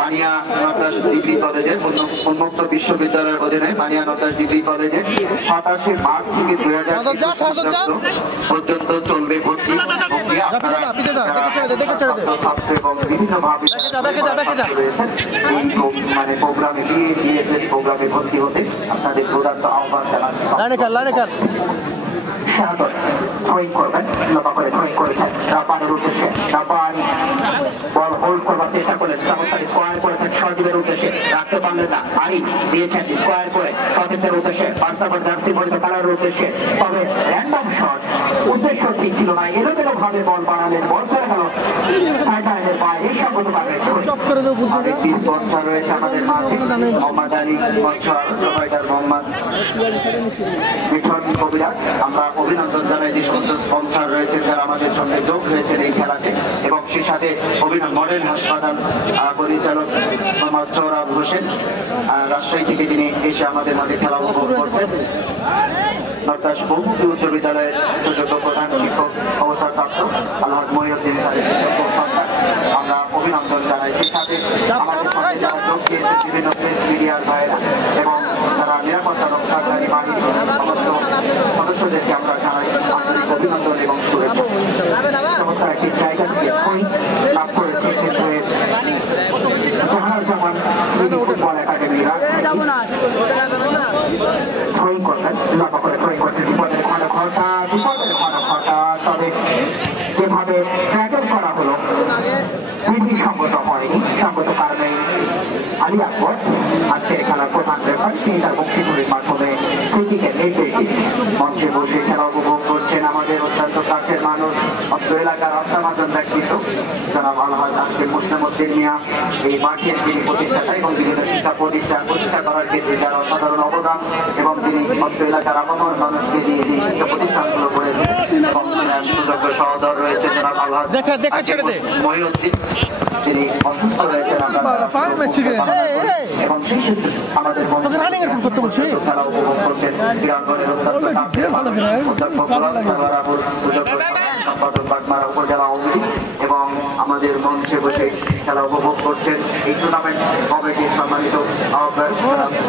পানিয়া 29 ডিগ্রি কলেজের উন্মুক্ত বিশ্ববিদ্যালয়ের অধীনে পানিয়া 29 ডিগ্রি কলেজে 27 মার্চ থেকে 2000 পর্যন্ত চলবে ভর্তি এবং বিভিন্ন ভাবে মানে প্রোগ্রামে বিএসএস প্রোগ্রামে ভর্তি হতে আপনাদের প্রদান্ত আহ্বান জানাচ্ছি। শাহাদত থ্রোয়িং করবেন, লম্বা করে থ্রোয়িং করেছেন রাব্বানের উদ্দেশ্যে। রাব্বান বল হোল্ড করবার চেষ্টা করলেন, চমৎকার স্কোয়ার করেছেন সজীবের উদ্দেশ্যে, রাখতে পারলেন না। আরিফ দিয়েছেন স্কোয়ার করে সতীর্থের উদ্দেশ্যে, পাঁচটাবার জার্সি পরিত খেলার উদ্দেশ্যে। তবে র্যান্ডম শট, উদ্দেশ্য ঠিক ছিল না, এলোমেলো ভাবে বল বাড়ালেন, বল চলে গেল সাইডলাইনের বাইরে। সঙ্গত পাবে স্পন্সর রয়েছে আমাদের মাঠে, মোহাম্মদ আলী স্পন্সর, প্রোভাইডার মোহাম্মদ মিঠন কবিরাজ। আমরা অভিনন্দন জানাই যে সমস্ত স্পন্সর রয়েছে যারা আমাদের সঙ্গে যোগ হয়েছেন এই খেলাতে, এবং সেই সাথে মডেল হাসপাতাল পরিচালক মোহাম্মদ সৌরভ হোসেন রাজশাহী থেকে, যিনি এসে আমাদের মাঝে খেলা উপভোগ করছেন। নরদাস বহুমুখী উচ্চ বিদ্যালয়ের সুযোগ্য প্রধান শিক্ষক অবসরপ্রাপ্ত আলহাজ মহিউদ্দিন স্যারের আমরা অভিনন্দন জানাই। সেই সাথে আমাদের সঙ্গে যারা যোগ দিয়েছে বিভিন্ন প্রেস মিডিয়ার ভাইয়েরা এবং যারা নিরাপত্তা রক্ষাকারী বাহিনী সমস্ত সদস্যদেরকে আমরা জানাই আন্তরিক অভিনন্দন এবং শুভেচ্ছা। চমৎকার একটি জায়গা থেকে লাভ করেছে জাহানারজামান ফুটবল একাডেমিরা থ্রোয়িং করতেন, লম্বা করে থ্রোয়িং করতেন, বিপদের ঘন ঘটা, তবে যেভাবে ট্র্যাকেল করা হলো বিধিসঙ্গত হয়নি। সঙ্গত কারণে আলী আকবর আজকের খেলার প্রধান রেফার, তিনি তার বক্তৃতার মাধ্যমে ক্রিকেটের নির্দেশ মঞ্চে বসে খেলা উপভোগ করছেন আমাদের অত্যন্ত কাছের মানুষ, অত্র এলাকার অসামাজন ব্যক্তিত্ব জনাব আলহাজ আজকের মুসলিমউদ্দিন মিয়া। এই মাঠের যিনি প্রতিষ্ঠাতা এবং বিভিন্ন শিক্ষা প্রতিষ্ঠান প্রতিষ্ঠা করার ক্ষেত্রে যারা অসাধারণ অবদান, এবং তিনি অত্র এলাকার আপামর মানুষকে দিয়ে এই শিক্ষা প্রতিষ্ঠানগুলো করেছেন, এবং সুযোগ্য সহোদর রয়েছে জনাব আলহাজ মহিউদ্দিন, তিনি অসুস্থ রয়েছেন এবং সেই ক্ষেত্রে আমাদের খেলা উপভোগ করছেন ক্রীড়াঙ্গনের সম্পাদক বাগমারা উপজেলা আওয়ামী লীগ, এবং আমাদের মঞ্চে বসে খেলা উপভোগ করছেন এই টুর্নামেন্ট কমিটির সম্মানিত আহ্বায়ক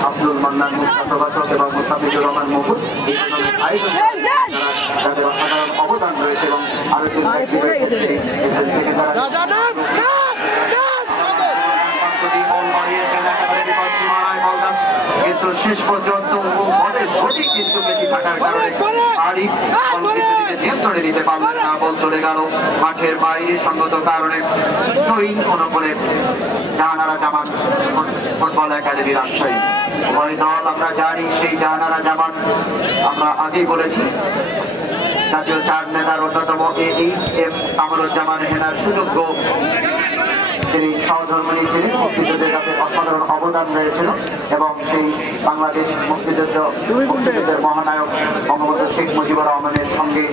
আব্দুল মান্নান মুস্তাফা এবং মুস্তাফিজুর রহমান মহবুব। এই টুর্নামেন্ট আয়োজন যাদের অসাধারণ অবদান রয়েছে এবং আলোচনা কিন্তু শেষ পর্যন্ত কিন্তু বেশি থাকার কারণে আরিফ নিয়ন্ত্রণে নিতে পারলেন না, বল চলে গেল মাঠের বাইরে। সঙ্গত কারণে কোনো বলে জাহানারজামান ফুটবল একাডেমি রাজশাহী উভয় দল আমরা জানি। সেই জাহানারজামান আমরা আগেই বলেছি জাতীয় চার নেতার অন্যতম AEM কামরুজ্জামান হেনার সুযোগ্য, তিনি সহধর্মিণী ছিলেন, মুক্তিযুদ্ধের কাছে অসাধারণ অবদান রয়েছিল, এবং সেই বাংলাদেশ মুক্তিযুদ্ধের মহানায়ক বঙ্গবন্ধু শেখ মুজিবুর রহমানের সঙ্গে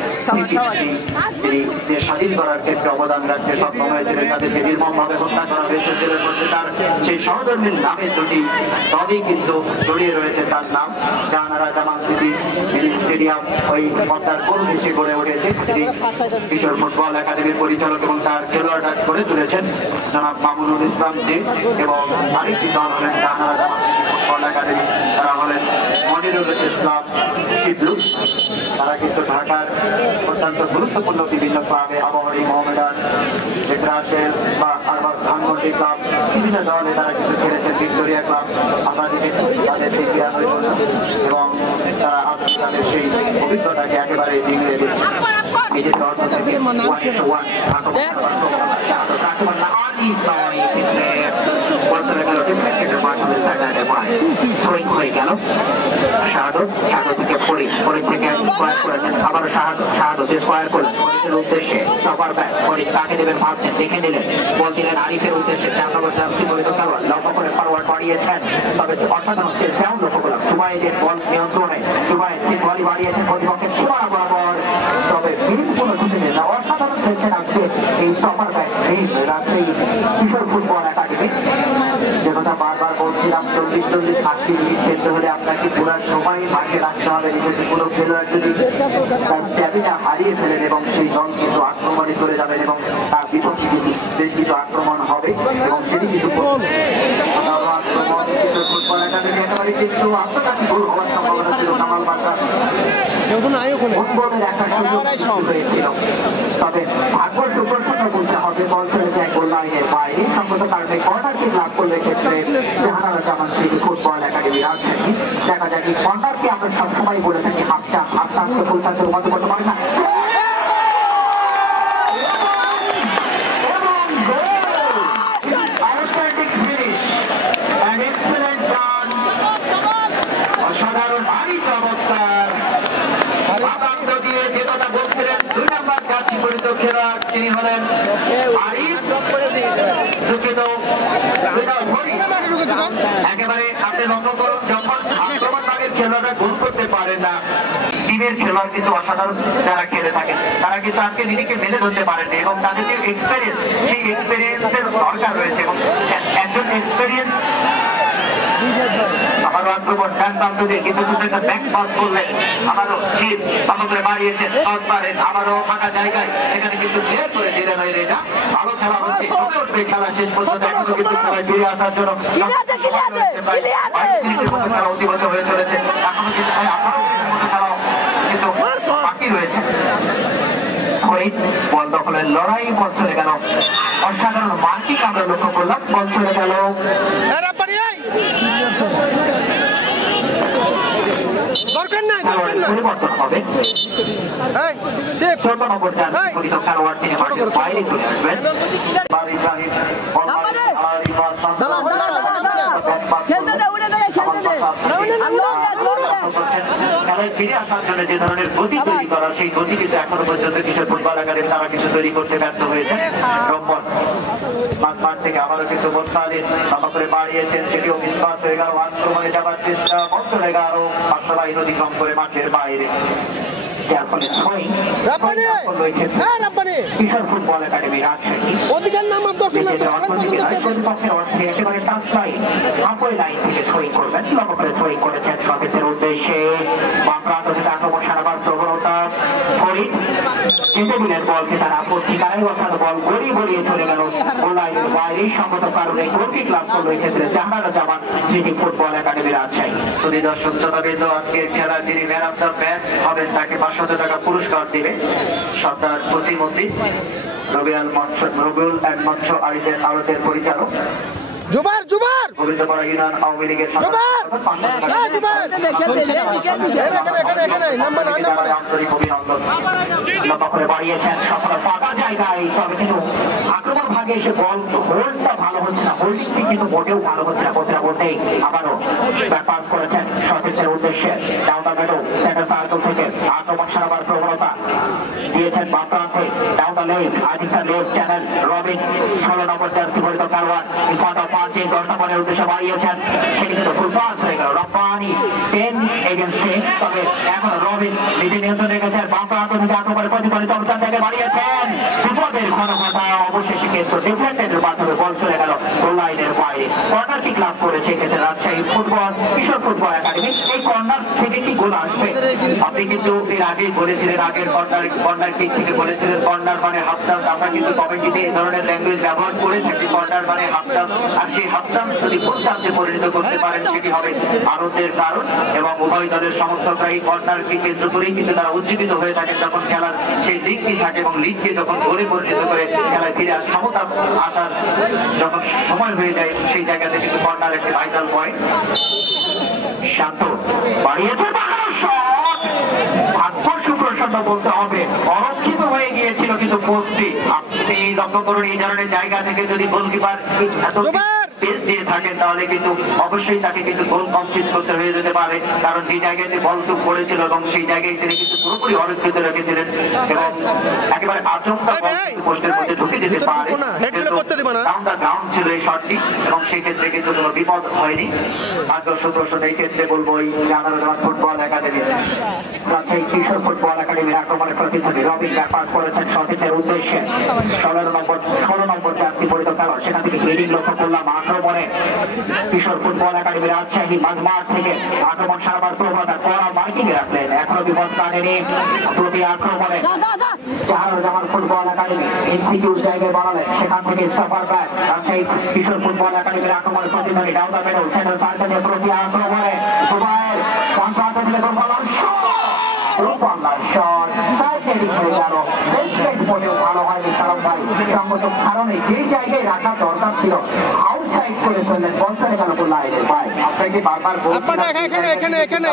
তিনি দেশ স্বাধীন করার ক্ষেত্রে অবদান রাখতে সক্ষম হয়েছিলেন। তাদেরকে নির্মমভাবে হত্যা করা হয়েছে জেলের মধ্যে। তার সেই সহধর্মীর নামে দুটি দলই কিন্তু জড়িয়ে রয়েছে, তার নাম জাহানারজামান স্মৃতি স্টেডিয়াম ওই পদ্মার কোন দেশে গড়ে উঠেছে। তিনি কিশোর ফুটবল একাডেমির পরিচালক এবং তার খেলোয়াড়রা গড়ে তুলেছেন জনাব মামুনুল ইসলাম জি, এবং আরেকটি দল হলেন জাহানারজামান ফুটবল একাডেমি, তারা হলেন মনিরুল ইসলাম শিবলু। তারা কিন্তু ঢাকার অত্যন্ত গুরুত্বপূর্ণ বিভিন্ন ক্লাবে আবাহনী, মোহামেডান, মেদ্রাসের বা ধানমন্ডি ক্লাব, বিভিন্ন দলে তারা কিন্তু খেলেছেন। ভিক্টোরিয়া ক্লাব আমরা দেখেছি তাদের সেই ক্রীড়া নৈপুণ্য, এবং তারা তাদের সেই অভিজ্ঞতাকে একেবারে বিগড়ে দিচ্ছে। নিজের দল থেকে আবারও শাহাদত স্কোয়ার করলেন ফরিদের উদ্দেশ্যে, সফর ব্যাক ফরিদ তাকে দেবেন ভাবছেন, দেখে নিলেন, বল দিলেন আরিফের উদ্দেশ্যে, 4 নম্বর জার্সি পরিত খেলোয়াড় লক্ষ্য করে ফরওয়ার্ড বাড়িয়েছেন, তবে অসাধারণ চেষ্টাও লক্ষ্য করলাম জুবাইদের বল নিয়ন্ত্রণে, জুবাইদ বলই বাড়িয়েছেন প্রতিপক্ষের সীমানা বরাবর, তবে বিরোধপূর্ণ ছুটে নিয়ে অসাধারণ খেলছেন আজকে এই সফর back Rajshahi Kishore football academy. যে কথা বারবার বলছিলাম, 40-40-60 মিনিট খেলতে হলে আপনাকে পুরো সময় মাঠে রাখতে হবে। নিজেকে কোনো খেলোয়াড় যদি তার স্ট্যামিনা হারিয়ে ফেলেন এবং সেই দল কিন্তু আক্রমণে চলে যাবেন এবং তার বিপক্ষে কিন্তু বেশ কিছু আক্রমণ হবে, এবং সেটি কিন্তু ফুটবল একাডেমি একেবারে কিন্তু আত্মঘাতী গোল হওয়ার সম্ভাবনা ছিল। কামাল বাদশা নাই ওখানে ফুটবলের একটা সুযোগ হয়েছিল, তবে ভাগ্য সুপ্রসন্ন বলতে হবে বল চলে যায় গোল লাইনের বাইরে। সঙ্গত কারণে কর্নার কিক লাভ করলে ক্ষেত্রে জাহানারা স্মৃতি ফুটবল একাডেমি রাজশাহী। দেখা যায় এই কর্নারকে আমরা সবসময় বলে থাকি হাফ চান্স তো ফুল চান্সের মতো করতে পারি না। অসাধারণ ভারী চমৎকার আকান্ত দিয়ে যে কথা বলছিলেন 2 নম্বর জার্সি পরিহিত খেলোয়াড় তিনি হলেন আরিফ দুঃখিত একেবারে আপনি লক্ষ্য করুন যখন আক্রমণ ভাগের খেলোয়াড়রা গোল করতে পারেন না টিমের খেলোয়াড় কিন্তু অসাধারণ যারা খেলে থাকেন তারা কিন্তু আজকে নিজেকে মেলে ধরতে পারেননি এবং তাদের যে এক্সপেরিয়েন্স সেই এক্সপেরিয়েন্সের দরকার রয়েছে এবং একজন এক্সপেরিয়েন্স আবারও আক্রমণ ডান প্রান্ত দিয়ে কিন্তু শুধু একটা ব্যাক পাস করলেন আবারও শীত ভালো করে বাড়িয়েছেন পারেন আবারও ফাঁকা জায়গায় এখানে কিন্তু ক্লিয়ার করে দিলেন ওই রেজা ভালো খেলা হচ্ছে কমে উঠবে খেলা শেষ পর্যন্ত এখনো কিন্তু খেলায় ফিরে আসার জন্য খেলা অতিবাহিত হয়ে চলেছে এখনো কিন্তু খেলা কিন্তু বাকি রয়েছে। বল দখলের লড়াই বল চলে গেল অসাধারণ মার্কিং আমরা লক্ষ্য করলাম বল চলে গেল পরিবর্তন হবে 14 নম্বর পরিচিত খেলোয়াড় তিনি মাঠের বাইরে চলে আসবেন খেলায় ফিরে আসার জন্য যে ধরনের গতি তৈরি করা সেই গতি কিন্তু এখনো পর্যন্ত কিশোর ফুটবল একাডেমি তারা কিছু তৈরি করতে ব্যর্থ হয়েছে। রম্বন মাঠ থেকে আবারও কিন্তু মোস্তালিন লম্বা করে বাড়িয়েছেন সেটিও মিসপাস হয়ে গেল আক্রমণে যাবার চেষ্টা বন্ধ হয়ে গেল বাস্তবায়ন অতিক্রম করে মাঠের বাইরে যার ফলে কিশোর ফুটবল একাডেমি রাজশাহী একেবারে টাচ লাইন হাফওয়ে লাইন থেকে থ্রোইং করবেন লম্বা করে থ্রোইং করেছেন সতীর্থের উদ্দেশ্যে বাম প্রান্ত থেকে আক্রমণ সারাবার প্রবণতা ফরিদ কেটে দিলেন বলকে তারা পত্রিকায় অর্থাৎ বল গড়িয়ে চলে গেল গোল লাইনের বাইরে সঙ্গত কারণে গোল কিক লাভ করলো এই ক্ষেত্রে জাহানারা জামান স্মৃতি ফুটবল একাডেমি রাজশাহী। যদি দর্শক শ্রোতাবৃন্দ আজকের খেলার যিনি ম্যান অফ দ্য ম্যাচ হবেন তাকে 500 টাকা পুরস্কার দিবে সর্দার প্রতিমন্ত্রী রবিউল মৎস্য আড়তের পরিচালক গোবিন্দপাড়া ইউনিয়ন আওয়ামী লীগের আন্তরিক অভিনন্দন লম্বা করে বাড়িয়েছেন সফল ফাঁকা জায়গায় তবে কিন্তু আক্রমণ ভাগে এসে বল হোল্ডটা ভালো হচ্ছে না হোল্ডিংটি কিন্তু মোটেও ভালো হচ্ছে না বলতে বলতেই আবারও পাস করেছেন সতীর্থের উদ্দেশ্যে down the middle centre circle থেকে আক্রমণ সারাবার প্রবণতা দিয়েছেন বাম প্রান্তে ডাউন দ্য লেফট আদিসা left channel Robin 16 number jersey পরিহিত খেলোয়াড় ইন ফ্রন্ট অফ পাঁচ 10 নম্বরের উদ্দেশ্যে বাড়িয়েছেন সেটি কিন্তু ফুল পাস হয়ে গেল রব্বানি 10 এগেইনস্ট 10 তবে এখন রবিন নিজে নিয়ন্ত্রণ রেখেছেন বাম প্রান্ত থেকে আক্রমণের প্রতিফলিত অবস্থান থেকে বাড়িয়েছেন বিপদের ঘনঘটা অবশেষে কিন্তু ডিফ্লেক্টেডের মাধ্যমে বল চলে গেল গোল লাইনের বাইরে কর্নার কিক লাভ করেছে এক্ষেত্রে রাজশাহী ফুটবল কিশোর ফুটবল একাডেমি এই কর্নার থেকে কি গোল আসবে আপনি কিন্তু এর আগে বলেছিলেন আগের কর্নার কিক থেকে বলেছিলেন কর্নার মানে হাফ চান্স আমরা কিন্তু কমিটিতে এই ধরনের ল্যাঙ্গুয়েজ ব্যবহার করে থাকি কর্নার মানে হাফ চান্স আর সেই হাফ চান্স যদি ফুল চান্সে পরিণত করতে পারেন সেটি হবে আনন্দের কারণ এবং উভয় দলের সমর্থকরা এই কর্নারকে কেন্দ্র করেই কিন্তু তারা উজ্জীবিত হয়ে থাকে যখন খেলার সেই লিগটি থাকে এবং লিগকে যখন গোলে পরিণত করে খেলায় ফিরে সমতা আসার যখন সময় হয়ে যায় সেই জায়গাতে কিন্তু কর্নার একটি ভাইটাল পয়েন্ট। শান্ত বাড়িয়েছে ভাগ্য সুপ্রসন্ন বলতে হবে অরক্ষিত হয়ে গিয়েছিল কিন্তু পোস্টটি আপনি লক্ষ্য করুন এই ধরনের জায়গা থেকে যদি গোলকিপার এত পেস দিয়ে থাকেন তাহলে কিন্তু অবশ্যই তাকে কিন্তু গোল কনসিড করতে হয়ে যেতে পারে কারণ যে জায়গায় বলটুক পড়েছিল এবং সেই জায়গায় তিনি কিন্তু পুরোপুরি অরক্ষিত রেখেছিলেন এবং একেবারে আচমকা পোস্টের মধ্যে ঢুকে যেতে পারে গ্রাউন্ড ছিল এই শটটি এবং সেই ক্ষেত্রে কিন্তু কোনো বিপদ হয়নি। ভাগ্য সুপ্রসন্ন এই ক্ষেত্রে বলবো এই Jahanara football academy Rajshahi Kishore football একাডেমির আক্রমণের প্রতিযোগী রবিন পাস করেছেন সতীর্থের উদ্দেশ্যে 16 নম্বর জার্সি পরিহিত খেলোয়াড় সেখান থেকে হেডিং লক্ষ্য করলাম আক্রমণে কিশোর ফুটবল একাডেমি রাজশাহী মাঝমাঠ থেকে আক্রমণ সারাবার প্রবণতা কড়া মার্কিং এ রাখলেন এখনো বিপদ কাটেনি প্রতি আক্রমণে জাহানারা জামান ফুটবল একাডেমি ইনস্টিটিউট জায়গায় বাড়ালেন সেখান থেকে stopper back Rajshahi Kishore football একাডেমির আক্রমণের প্রতিযোগী ডাউন দ্য মিডল সেন্টার সার্কেলের প্রতি আক্রমণে দুবাইয়ের প্রান্ত থেকে রূপল্লার শট সাইডে হয়ে গেল বেশ মোটেও ভালো হয়নি কারণ ভাই সঙ্গত কারণে যে জায়গায় রাখা দরকার ছিল আউটসাইড করে ফেললেন বল চলে গেল লাইনে ভাই আপনাকে বারবার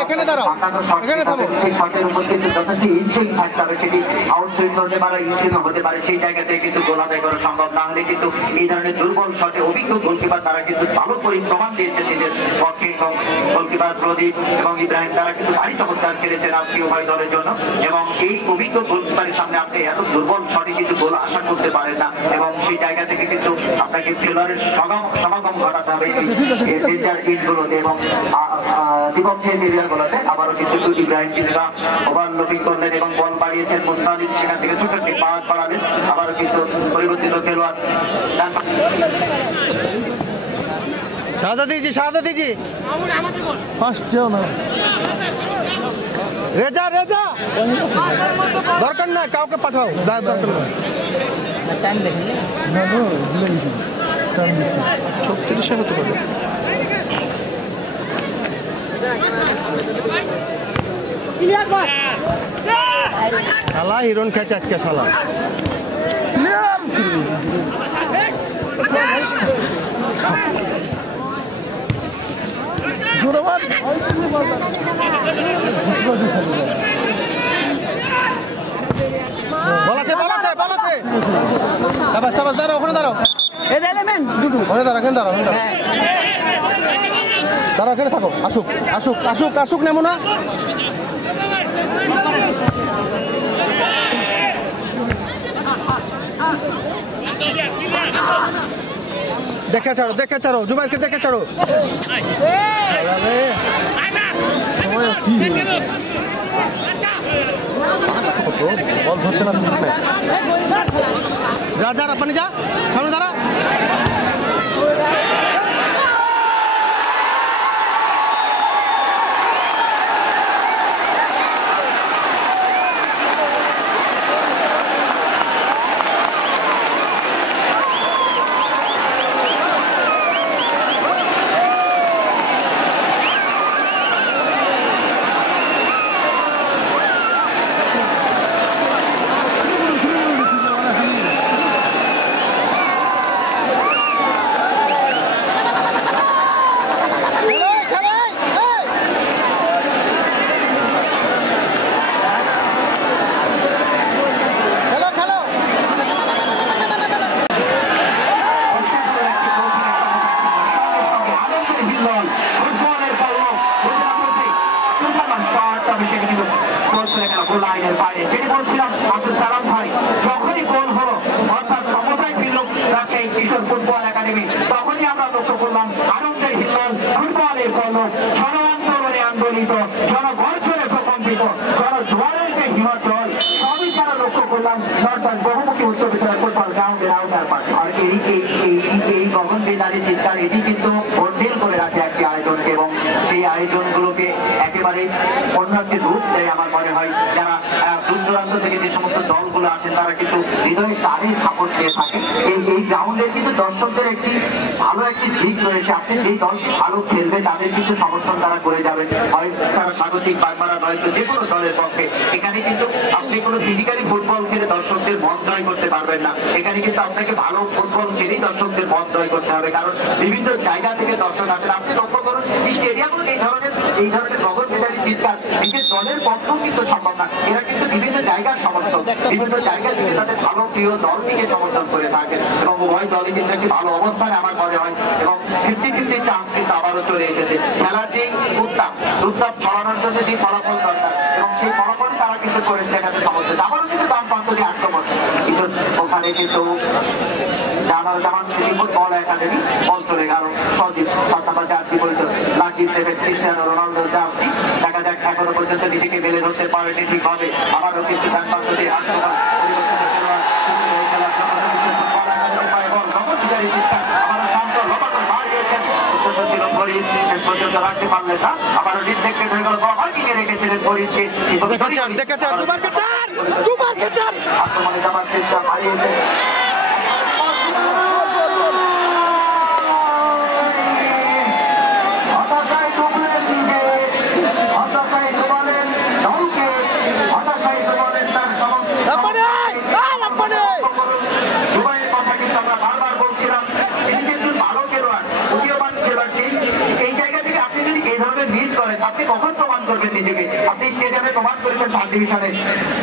এখানে দাঁড়াও এখানে থামো সেই শটের উপর কিন্তু যথেষ্ট ইঞ্চিং থাকতে হবে সেটি আউটসাইড হতে পারে ইঞ্চিং হতে পারে সেই জায়গাতে কিন্তু গোল আদায় করা সম্ভব না হলে কিন্তু এই ধরনের দুর্বল শটে অভিজ্ঞ গোলকিপার তারা কিন্তু ভালো করে প্রমাণ দিয়েছে নিজের পক্ষে এবং গোলকিপার প্রদীপ এবং ইব্রাহিম তারা কিন্তু ভারী চমৎকার খেলেছেন আজকে উভয় দলের জন্য এবং এই অভিজ্ঞ গোলকিপারের সামনে আপনি এত দুর্বল শটে কিন্তু গোল আশা করতে পারেন না এবং সেই জায়গা থেকে কিন্তু আপনাকে খেলোয়াড়ের সমাগম ঘটাতে হবে ডেঞ্জার ইনগুলোতে এবং দ্বিপক্ষের এরিয়াগুলোতে আবারও কিন্তু ইব্রাহিম কিছুটা ওভারলোকিং করলেন এবং বল বাড়িয়েছেন মুস্তালিম সেখান থেকে ছোট একটি পাওয়ার বাড়ালেন আবারও কিন্তু পরিবর্তিত খেলোয়াড় শাহাদা দিজি ফার্স্ট যেও না রেজা দরকার না কাউকে পাঠাও দরকার না 36 হতে পারে শালা হিরন খেয়েছে আজকে শালা বলাছে দাঁড়াও ওখানে দাঁড়াও এখানে থাকো আসুক নেমো না দেখে ছাড়ো জুবাইরকে দেখে ছাড়ো বল ধরতে না যা আপনি যা সামনে দাঁড়া ফুটবল একাডেমি তখনই আমরা লক্ষ্য করলাম আনন্দের হিল্লোল ফুটবলের কলম জনআন্দোলনে আন্দোলিত জনগর্জনে প্রকম্পিত জনজোয়ারের যে হিমাচল সবই তারা লক্ষ্য করলাম সরকার বহুমুখী উচ্চ বিদ্যালয় ফুটবল গ্রাউন্ডের আউটার পার্ট আর এই গগন বেদারি চিৎকার এটি কিন্তু বন্ডিল করে রাখে একটি আয়োজনকে এবং সেই আয়োজনগুলোকে একেবারে অন্য একটি রূপ দেয় আমার মনে হয় যারা দূর দূরান্ত থেকে যে সমস্ত দলগুলো আসেন তারা কিন্তু হৃদয় তারই সাপোর্ট পেয়ে থাকে এই গ্রাউন্ডের কিন্তু দর্শকদের একটি ভালো একটি দিক রয়েছে আপনি যেই দলটি ভালো খেলবে তাদের কিন্তু সমর্থন তারা করে যাবে হয় তারা স্বাগতিক বাগমারা নয়তো যে কোনো দলের পক্ষে এখানে কিন্তু আপনি কোনো ফিজিক্যালি ফুটবল খেলে দর্শকদের মন জয় করতে পারবেন না এখানে কিন্তু আপনাকে ভালো ফুটবল খেলেই দর্শকদের মন জয় করতে হবে কারণ বিভিন্ন জায়গা থেকে দর্শক আসেন আপনি লক্ষ্য করুন এই স্টেডিয়ামগুলো এই ধরনের গগন বেদারি চিৎকার নিজের দলের পক্ষেও কিন্তু সম্ভব না এরা কিন্তু বিভিন্ন জায়গার সমর্থক বিভিন্ন জায়গা থেকে তাদের ভালো প্রিয় দলটিকে সমর্থন করে থাকেন এবং উভয় দলই কিন্তু একটি ভালো অবস্থানে আমার মনে হয় এবং 50-50 চান্স কিন্তু আবারও চলে এসেছে খেলার যে উত্তাপ ছড়ানোর জন্য যে ফলাফল দরকার এবং সেই ফলাফল তারা কিন্তু করেছে এখানে সমর্থন আবারও কিন্তু দাম প্রান্ত দিয়ে আক্রমণ কিন্তু ওখানে কিন্তু জামান সিটি ফুটবল একাডেমি বল চলে গেল সজিব সাতাবা জার্সি পরিচয় lucky seven Cristiano Ronaldo jersey দেখা যাক এখনো পর্যন্ত নিজেকে মেলে ধরতে পারেনি ঠিকভাবে আবারও কিন্তু ডান প্রান্ত দিয়ে আক্রমণ রাখতে পারলেন না আবার ডিসেক্টেড হয়ে গেল মার্কিংয়ে রেখেছিলেন ফরিদকে আক্রমণে যাবার চেষ্টা হারিয়েছে নিজেকে। আপনি স্টেডিয়ামে প্রমাণ করেছেন ফার্স্ট ডিভিশনে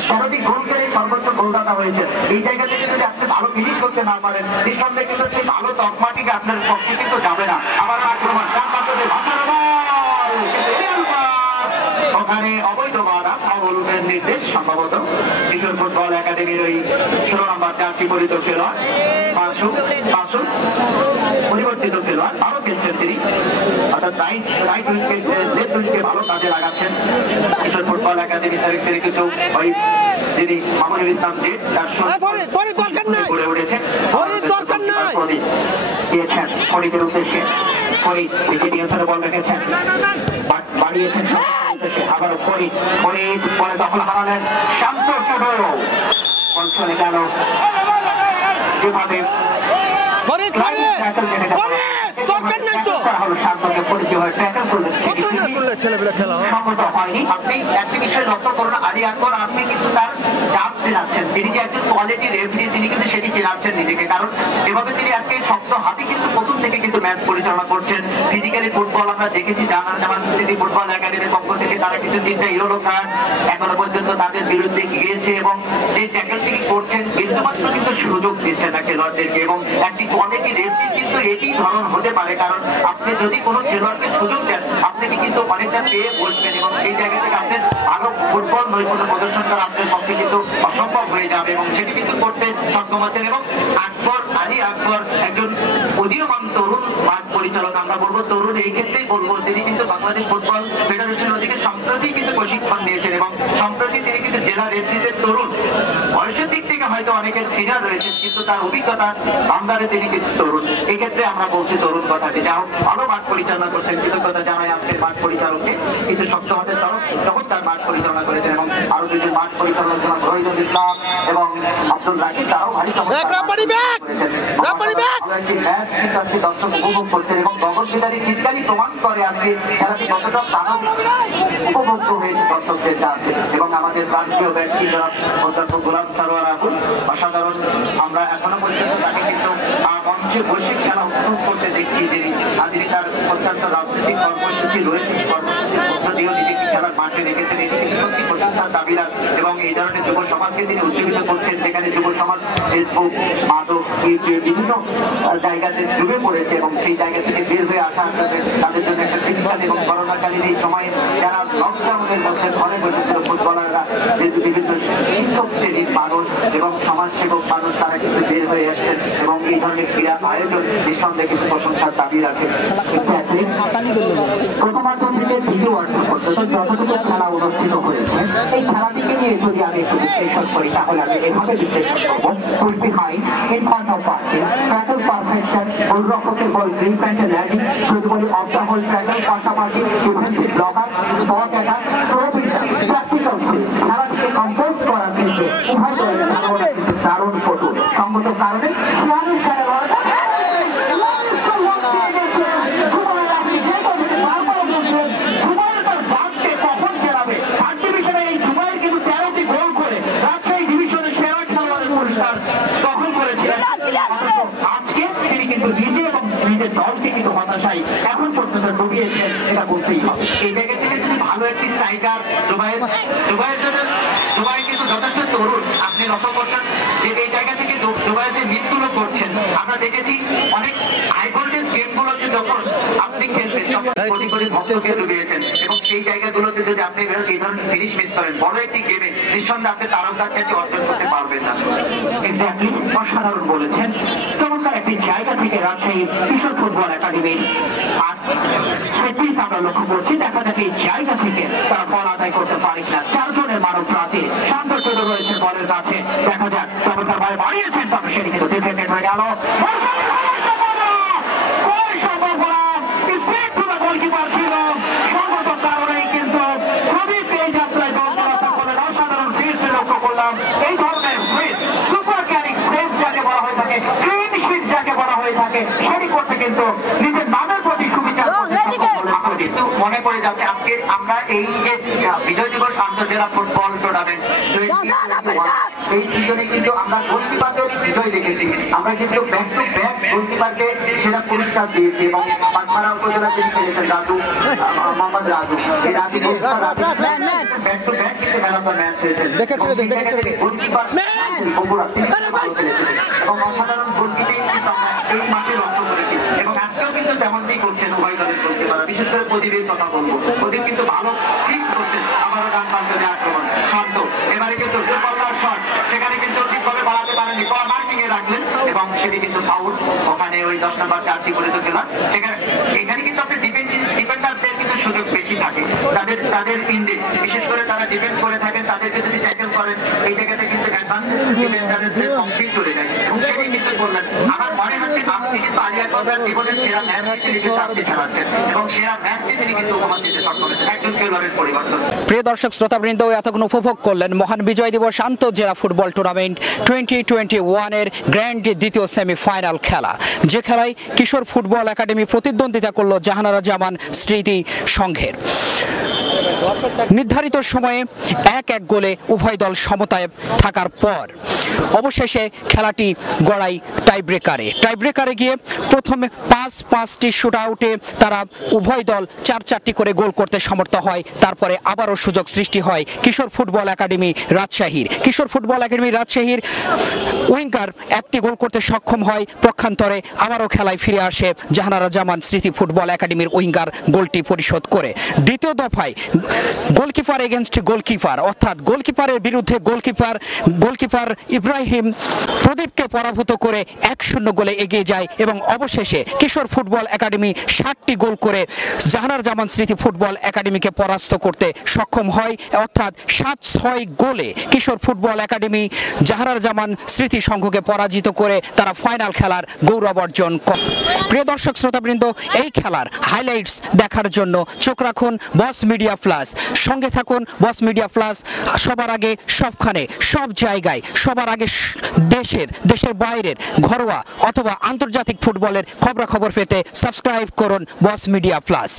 সর্বাধিক গোল করে সর্বোচ্চ গোলদাতা হয়েছে। এই জায়গা থেকে যদি আপনি ভালো ফিনিশ করতে না পারেন, নিঃসন্দেহে কিন্তু সেই ভালো তকমাটিকে আপনার পক্ষে কিন্তু যাবে না। আবার আক্রমণ ওখানে অবৈধ বাধা ফাউলের নির্দেশ সম্ভবত কিশোর ফুটবল একাডেমির ওই 16 নম্বর জার্সি পরিহিত খেলোয়াড় মাসুদ পরিবর্তিত খেলোয়াড় ভালো খেলছেন তিনি, অর্থাৎ রাইট উইকেট লেফট উইকেটকে ভালো কাজে লাগাচ্ছেন কিশোর ফুটবল একাডেমি তারিখ থেকে। কিন্তু ওই যিনি মামুনুল ইসলাম যে তার গড়ে উঠেছেন দিয়েছেন ফরিদের উদ্দেশ্যে, ফরিদ নিজে নিয়ন্ত্রণে বল রেখেছেন, বাড়িয়েছেন আবার ফরিদ পরে দখল হারালেন শান্ত অঞ্চলে গেল যেভাবে শান্তকে পরিচয় হয়ে ট্যাকল করলেন সম্মত হয়নি। আপনি একটা বিষয় লক্ষ্য করুন, আলী আকবর আপনি কিন্তু তার চাপ চেনাচ্ছেন, তিনি যে একজন কোয়ালিটি রেফারি তিনি কিন্তু সেটি চেনাচ্ছেন নিজেকে, কারণ যেভাবে তিনি আজকে শক্ত হাতে কিন্তু প্রথম থেকে কিন্তু ম্যাচ পরিচালনা করছেন। ফিজিক্যালি ফুটবল আমরা দেখেছি জামান সিটি ফুটবল একাডেমির পক্ষ থেকে তারা কিন্তু 3টা ইয়েলো কার্ড এখনো পর্যন্ত তাদের বিরুদ্ধে গিয়েছে এবং যে ট্যাকল থেকে করছেন বিন্দুমাত্র কিন্তু সুযোগ দিচ্ছে না খেলোয়াড়দেরকে। এবং একটি কোয়ালিটি রেফারি কিন্তু এটি ধরন হতে পারে, কারণ আপনি যদি কোনো খেলোয়াড়কে সুযোগ দেন আপনাকে কিন্তু অনেকটা পেয়ে বসবেন এবং সেই জায়গা থেকে আপনি ভালো ফুটবল নৈপুণ্য প্রদর্শন করা আপনার পক্ষে কিন্তু অসম্ভব হয়ে যাবে এবং সেটি কিন্তু করতে সক্ষম আছেন। এবং আলী আকবর একজন উদীয়মান তরুণ মাঠ পরিচালক, আমরা বলবো তরুণ এই ক্ষেত্রেই বলবো, তিনি কিন্তু বাংলাদেশ ফুটবল ফেডারেশনের ওদিকে সম্প্রতি কিন্তু প্রশিক্ষণ নিয়েছেন এবং সম্প্রতি তিনি কিন্তু জেলা রেফারিদের তরুণ, বয়সের দিক থেকে হয়তো অনেকের সিনিয়র রয়েছেন কিন্তু তার অভিজ্ঞতা ভান্ডারে তিনি কিন্তু তরুণ। এই ক্ষেত্রে আমরা বলছি তরুণ কথাটি, যা হোক ভালো মাঠ পরিচালনা করছেন, কৃতজ্ঞতা জানাই আজকের মাঠ পরিচালককে, কিন্তু শক্ত হাতের তখন তার মাঠ পরিচালনা করেছেন এবং আরো দুজন মাঠ পরিচালক যেমন রহিদুল ইসলাম এবং আব্দুল রাকিব তারাও ভারী দর্শক উপভোগ করছেন এবং গগনবিদারী চিৎকারই প্রমাণ করে আজকে খেলাটি কতটা প্রাণব উপভোগ্য হয়েছে দর্শকদের কাছে। এবং আমাদের প্রান্তীয় ব্যক্তি জনাব অধ্যক্ষ গোলাম সারোয়ার আকুল অসাধারণ, আমরা এখনো পর্যন্ত তাকে কিন্তু মঞ্চে বসে খেলা উপভোগ করতে দেখছি, যিনি তার অত্যন্ত রাজনৈতিক কর্মসূচি রয়েছে কর্মসূচির মধ্য দিয়েও নিজেকে খেলার মাঠে রেখেছেন, এটি সত্যি প্রশংসার দাবিদার এবং এই ধরনের যুব সমাজকে তিনি উজ্জীবিত করছেন, যেখানে যুব সমাজ ফেসবুক মাদক বিভিন্ন জায়গাতে ডুবে পড়েছে এবং সেই জায়গা থেকে বের হয়ে আসা তাদের জন্য একটা ফিজিক্যাল এবং করোনাকালীন এই সময় যারা লকডাউনের মধ্যে ঘরে বসেছিল ফুটবলাররা, বিভিন্ন শিক্ষক শ্রেণীর মানুষ এবং সমাজসেবক মানুষ তারা কিন্তু বের হয়ে এসছেন এবং এই ধরনের ক্রীড়া আয়োজন নিঃসন্দেহে কিন্তু প্রশংসার দাবি রাখে। প্রথমার্ধ থেকে দ্বিতীয় অর্ধ পর্যন্ত যতটুকু খেলা অনুষ্ঠিত হয়েছে এই খেলাটিকে নিয়ে যদি আমি একটু বিশ্লেষণ করি তাহলে আমি এভাবে বিশ্লেষণ করবো। in front of us, tackle perfection, গোলরক্ষকের বল গ্রিন প্যান্টে ল্যান্ডিং, যদি বলি অফ দ্য হোল ট্যাকল, পাশাপাশি defensive blocker, short attack, slow filter, practical skills, খেলাটিকে কম্পোজ করার ক্ষেত্রে উভয় দলের দারুণ পটু। সঙ্গত কারণে দলকে কিন্তু হতাশাই এখন পর্যন্ত ডুবিয়েছেন, এটা বলতেই হবে। এই জায়গা থেকে যদি ভালো একটি স্ট্রাইকার জুবাইর কিন্তু যথেষ্ট তরুণ, আপনি লক্ষ্য করছেন যে এই জায়গা থেকে জুবাইর যে মিসগুলো করছেন আমরা দেখেছি অনেক হাই ভোল্টেজ গেমগুলো যখন আপনি খেলছেন কোটি কোটি ভক্তকে ডুবিয়েছেন এবং সেই জায়গাগুলোতে যদি আপনি এই ধরনের ফিনিশ মিস করেন বড় একটি গেমে নিঃসন্দেহে আপনি তারকার কাছে অর্জন করতে পারবেন না। এক্স্যাক্টলি অসাধারণ বলেছেন, চমৎকার একটি জায়গা থেকে রাজশাহী কিশোর ফুটবল একাডেমির আর সেটিস আমরা লক্ষ্য করছি, দেখা যাক এই জায়গা থেকে তারা বল আদায় করতে পারে কিনা। 4 জনের মানব প্রাচীর শান্ত চলে রয়েছেন বলের কাছে, দেখা যাক চমৎকার ভাবে বাড়িয়েছেন তবে সেটি কিন্তু ডিফেন্ডেড হয়ে গেল। গোলকিপার ছিল সঙ্গত কারণেই কিন্তু খুবই তেজ যাত্রায় অসাধারণ ফিস্ট লক্ষ্য করলাম। এই ধরনের ফিস্ট সুপার ক্যারিং ফিস্ট যাকে বলা হয়ে থাকে, ক্লিন শিট যাকে বলা হয়ে থাকে, সেটি করতে কিন্তু নিজের নামের প্রতি সুবিচার কিন্তু মনে পড়ে যাচ্ছে আজকে আমরা এই যে বিজয় দিবস আন্তর্জেলা ফুটবল টুর্নামেন্ট এই সিজনে কিন্তু আমরা গোলকিপারদের বিজয় দেখেছি। আমরা কিন্তু ব্যাক টু ব্যাক গোলকিপারকে সেরা পুরস্কার দিয়েছি এবং পাটমারা উপজেলা যিনি খেলেছেন রাজু, মোহাম্মদ রাজু, এই রাজু ব্যাক টু ব্যাক কিন্তু ম্যান অফ দ্য ম্যাচ হয়েছে। গোলকিপার বগুড়া তিনি ভালো খেলেছিলেন এবং অসাধারণ গোলকিপিং কিন্তু আমরা এই মাঠে লক্ষ্য করেছি এবং আজকেও কিন্তু তেমনটি করছেন উভয় দলের গোলকিপার। বিশেষ করে প্রদীপের কথা বলবো, প্রদীপ কিন্তু ভালো ঠিক করছেন। আবারও ডান প্রান্ত দিয়ে আক্রমণ শান্ত, এবারে কিন্তু দুর্বলতার শট, সেখানে কিন্তু ঠিকভাবে বাড়াতে পারেনি, মার্কিং এ রাখলেন এবং সেটি কিন্তু ফাউল। ওখানে ওই 10 নম্বর চার্জি করে তো খেলা। এখানে কিন্তু আপনি ডিফেন্ডারদের কিন্তু সুযোগ বেশি থাকে, তাদের ইন্ডে বিশেষ করে তারা ডিফেন্ড করে থাকেন, তাদেরকে যদি ট্যাকেল করেন এই জায়গাতে কিন্তু ডিফেন্ডারদের কমপ্লিট চলে যায় এবং সেটি কিন্তু করলেন। আমার মনে হচ্ছে আপনি কিন্তু আলিয়ার জীবনের সেরা ম্যাচটি তিনি কিন্তু আপনি খেলাচ্ছেন এবং সেরা ম্যাচটি তিনি কিন্তু উপহার দিতে সক্ষম হয়েছেন। একজন খেলোয়াড়ের পরিবর্তন। প্রিয় দর্শক শ্রোতাবৃন্দ, এতক্ষণ উপভোগ করলেন মহান বিজয় দিবস আন্তঃজেলা ফুটবল টুর্নামেন্ট 2021 এর গ্র্যান্ড দ্বিতীয় সেমিফাইনাল খেলা, যে খেলায় কিশোর ফুটবল একাডেমি প্রতিদ্বন্দ্বিতা করল জাহানারা জামান স্মৃতি সংঘের। নির্ধারিত সময়ে 1-1 গোলে উভয় দল সমতায় থাকার পর অবশেষে খেলাটি গড়ায় টাইব্রেকারে গিয়ে প্রথমে 5-5টি শুট আউটে তারা উভয় দল 4-4টি করে গোল করতে সমর্থ হয়। তারপরে আবারও সুযোগ সৃষ্টি হয় কিশোর ফুটবল একাডেমি রাজশাহীর উইঙ্গার একটি গোল করতে সক্ষম হয়। পক্ষান্তরে আবারও খেলায় ফিরে আসে জাহানারা জামান স্মৃতি ফুটবল একাডেমির উইঙ্গার গোলটি পরিশোধ করে। দ্বিতীয় দফায় গোলকিপার এগেনস্ট গোলকিপার, অর্থাৎ গোলকিপারের বিরুদ্ধে গোলকিপার ইব্রাহিম প্রদীপকে পরাভূত করে 1-0 গোলে এগিয়ে যায় এবং অবশেষে কিশোর ফুটবল একাডেমি 60টি গোল করে জাহানারা জামান স্মৃতি ফুটবল একাডেমিকে পরাস্ত করতে সক্ষম হয়, অর্থাৎ 7-6 গোলে কিশোর ফুটবল একাডেমি জাহানারা জামান স্মৃতি সংঘকে পরাজিত করে তারা ফাইনাল খেলার গৌরব অর্জন করে। প্রিয় দর্শক শ্রোতাবৃন্দ, এই খেলার হাইলাইটস দেখার জন্য চোখ রাখুন বস মিডিয়া প্লাস, সঙ্গে থাকুন বস মিডিয়া প্লাস। সবার আগে সবখানে সব জায়গায় সবার আগে দেশের বাইরের ঘরোয়া অথবা আন্তর্জাতিক ফুটবলের খবরাখবর পেতে সাবস্ক্রাইব করুন বস মিডিয়া প্লাস।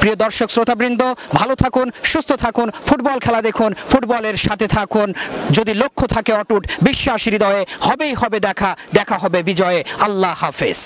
প্রিয় দর্শক শ্রোতাবৃন্দ, ভালো থাকুন, সুস্থ থাকুন, ফুটবল খেলা দেখুন, ফুটবলের সাথে থাকুন। যদি লক্ষ্য থাকে অটুট, বিশ্বাস হৃদয়ে, হবেই হবে দেখা হবে বিজয়ে। আল্লাহ হাফেজ।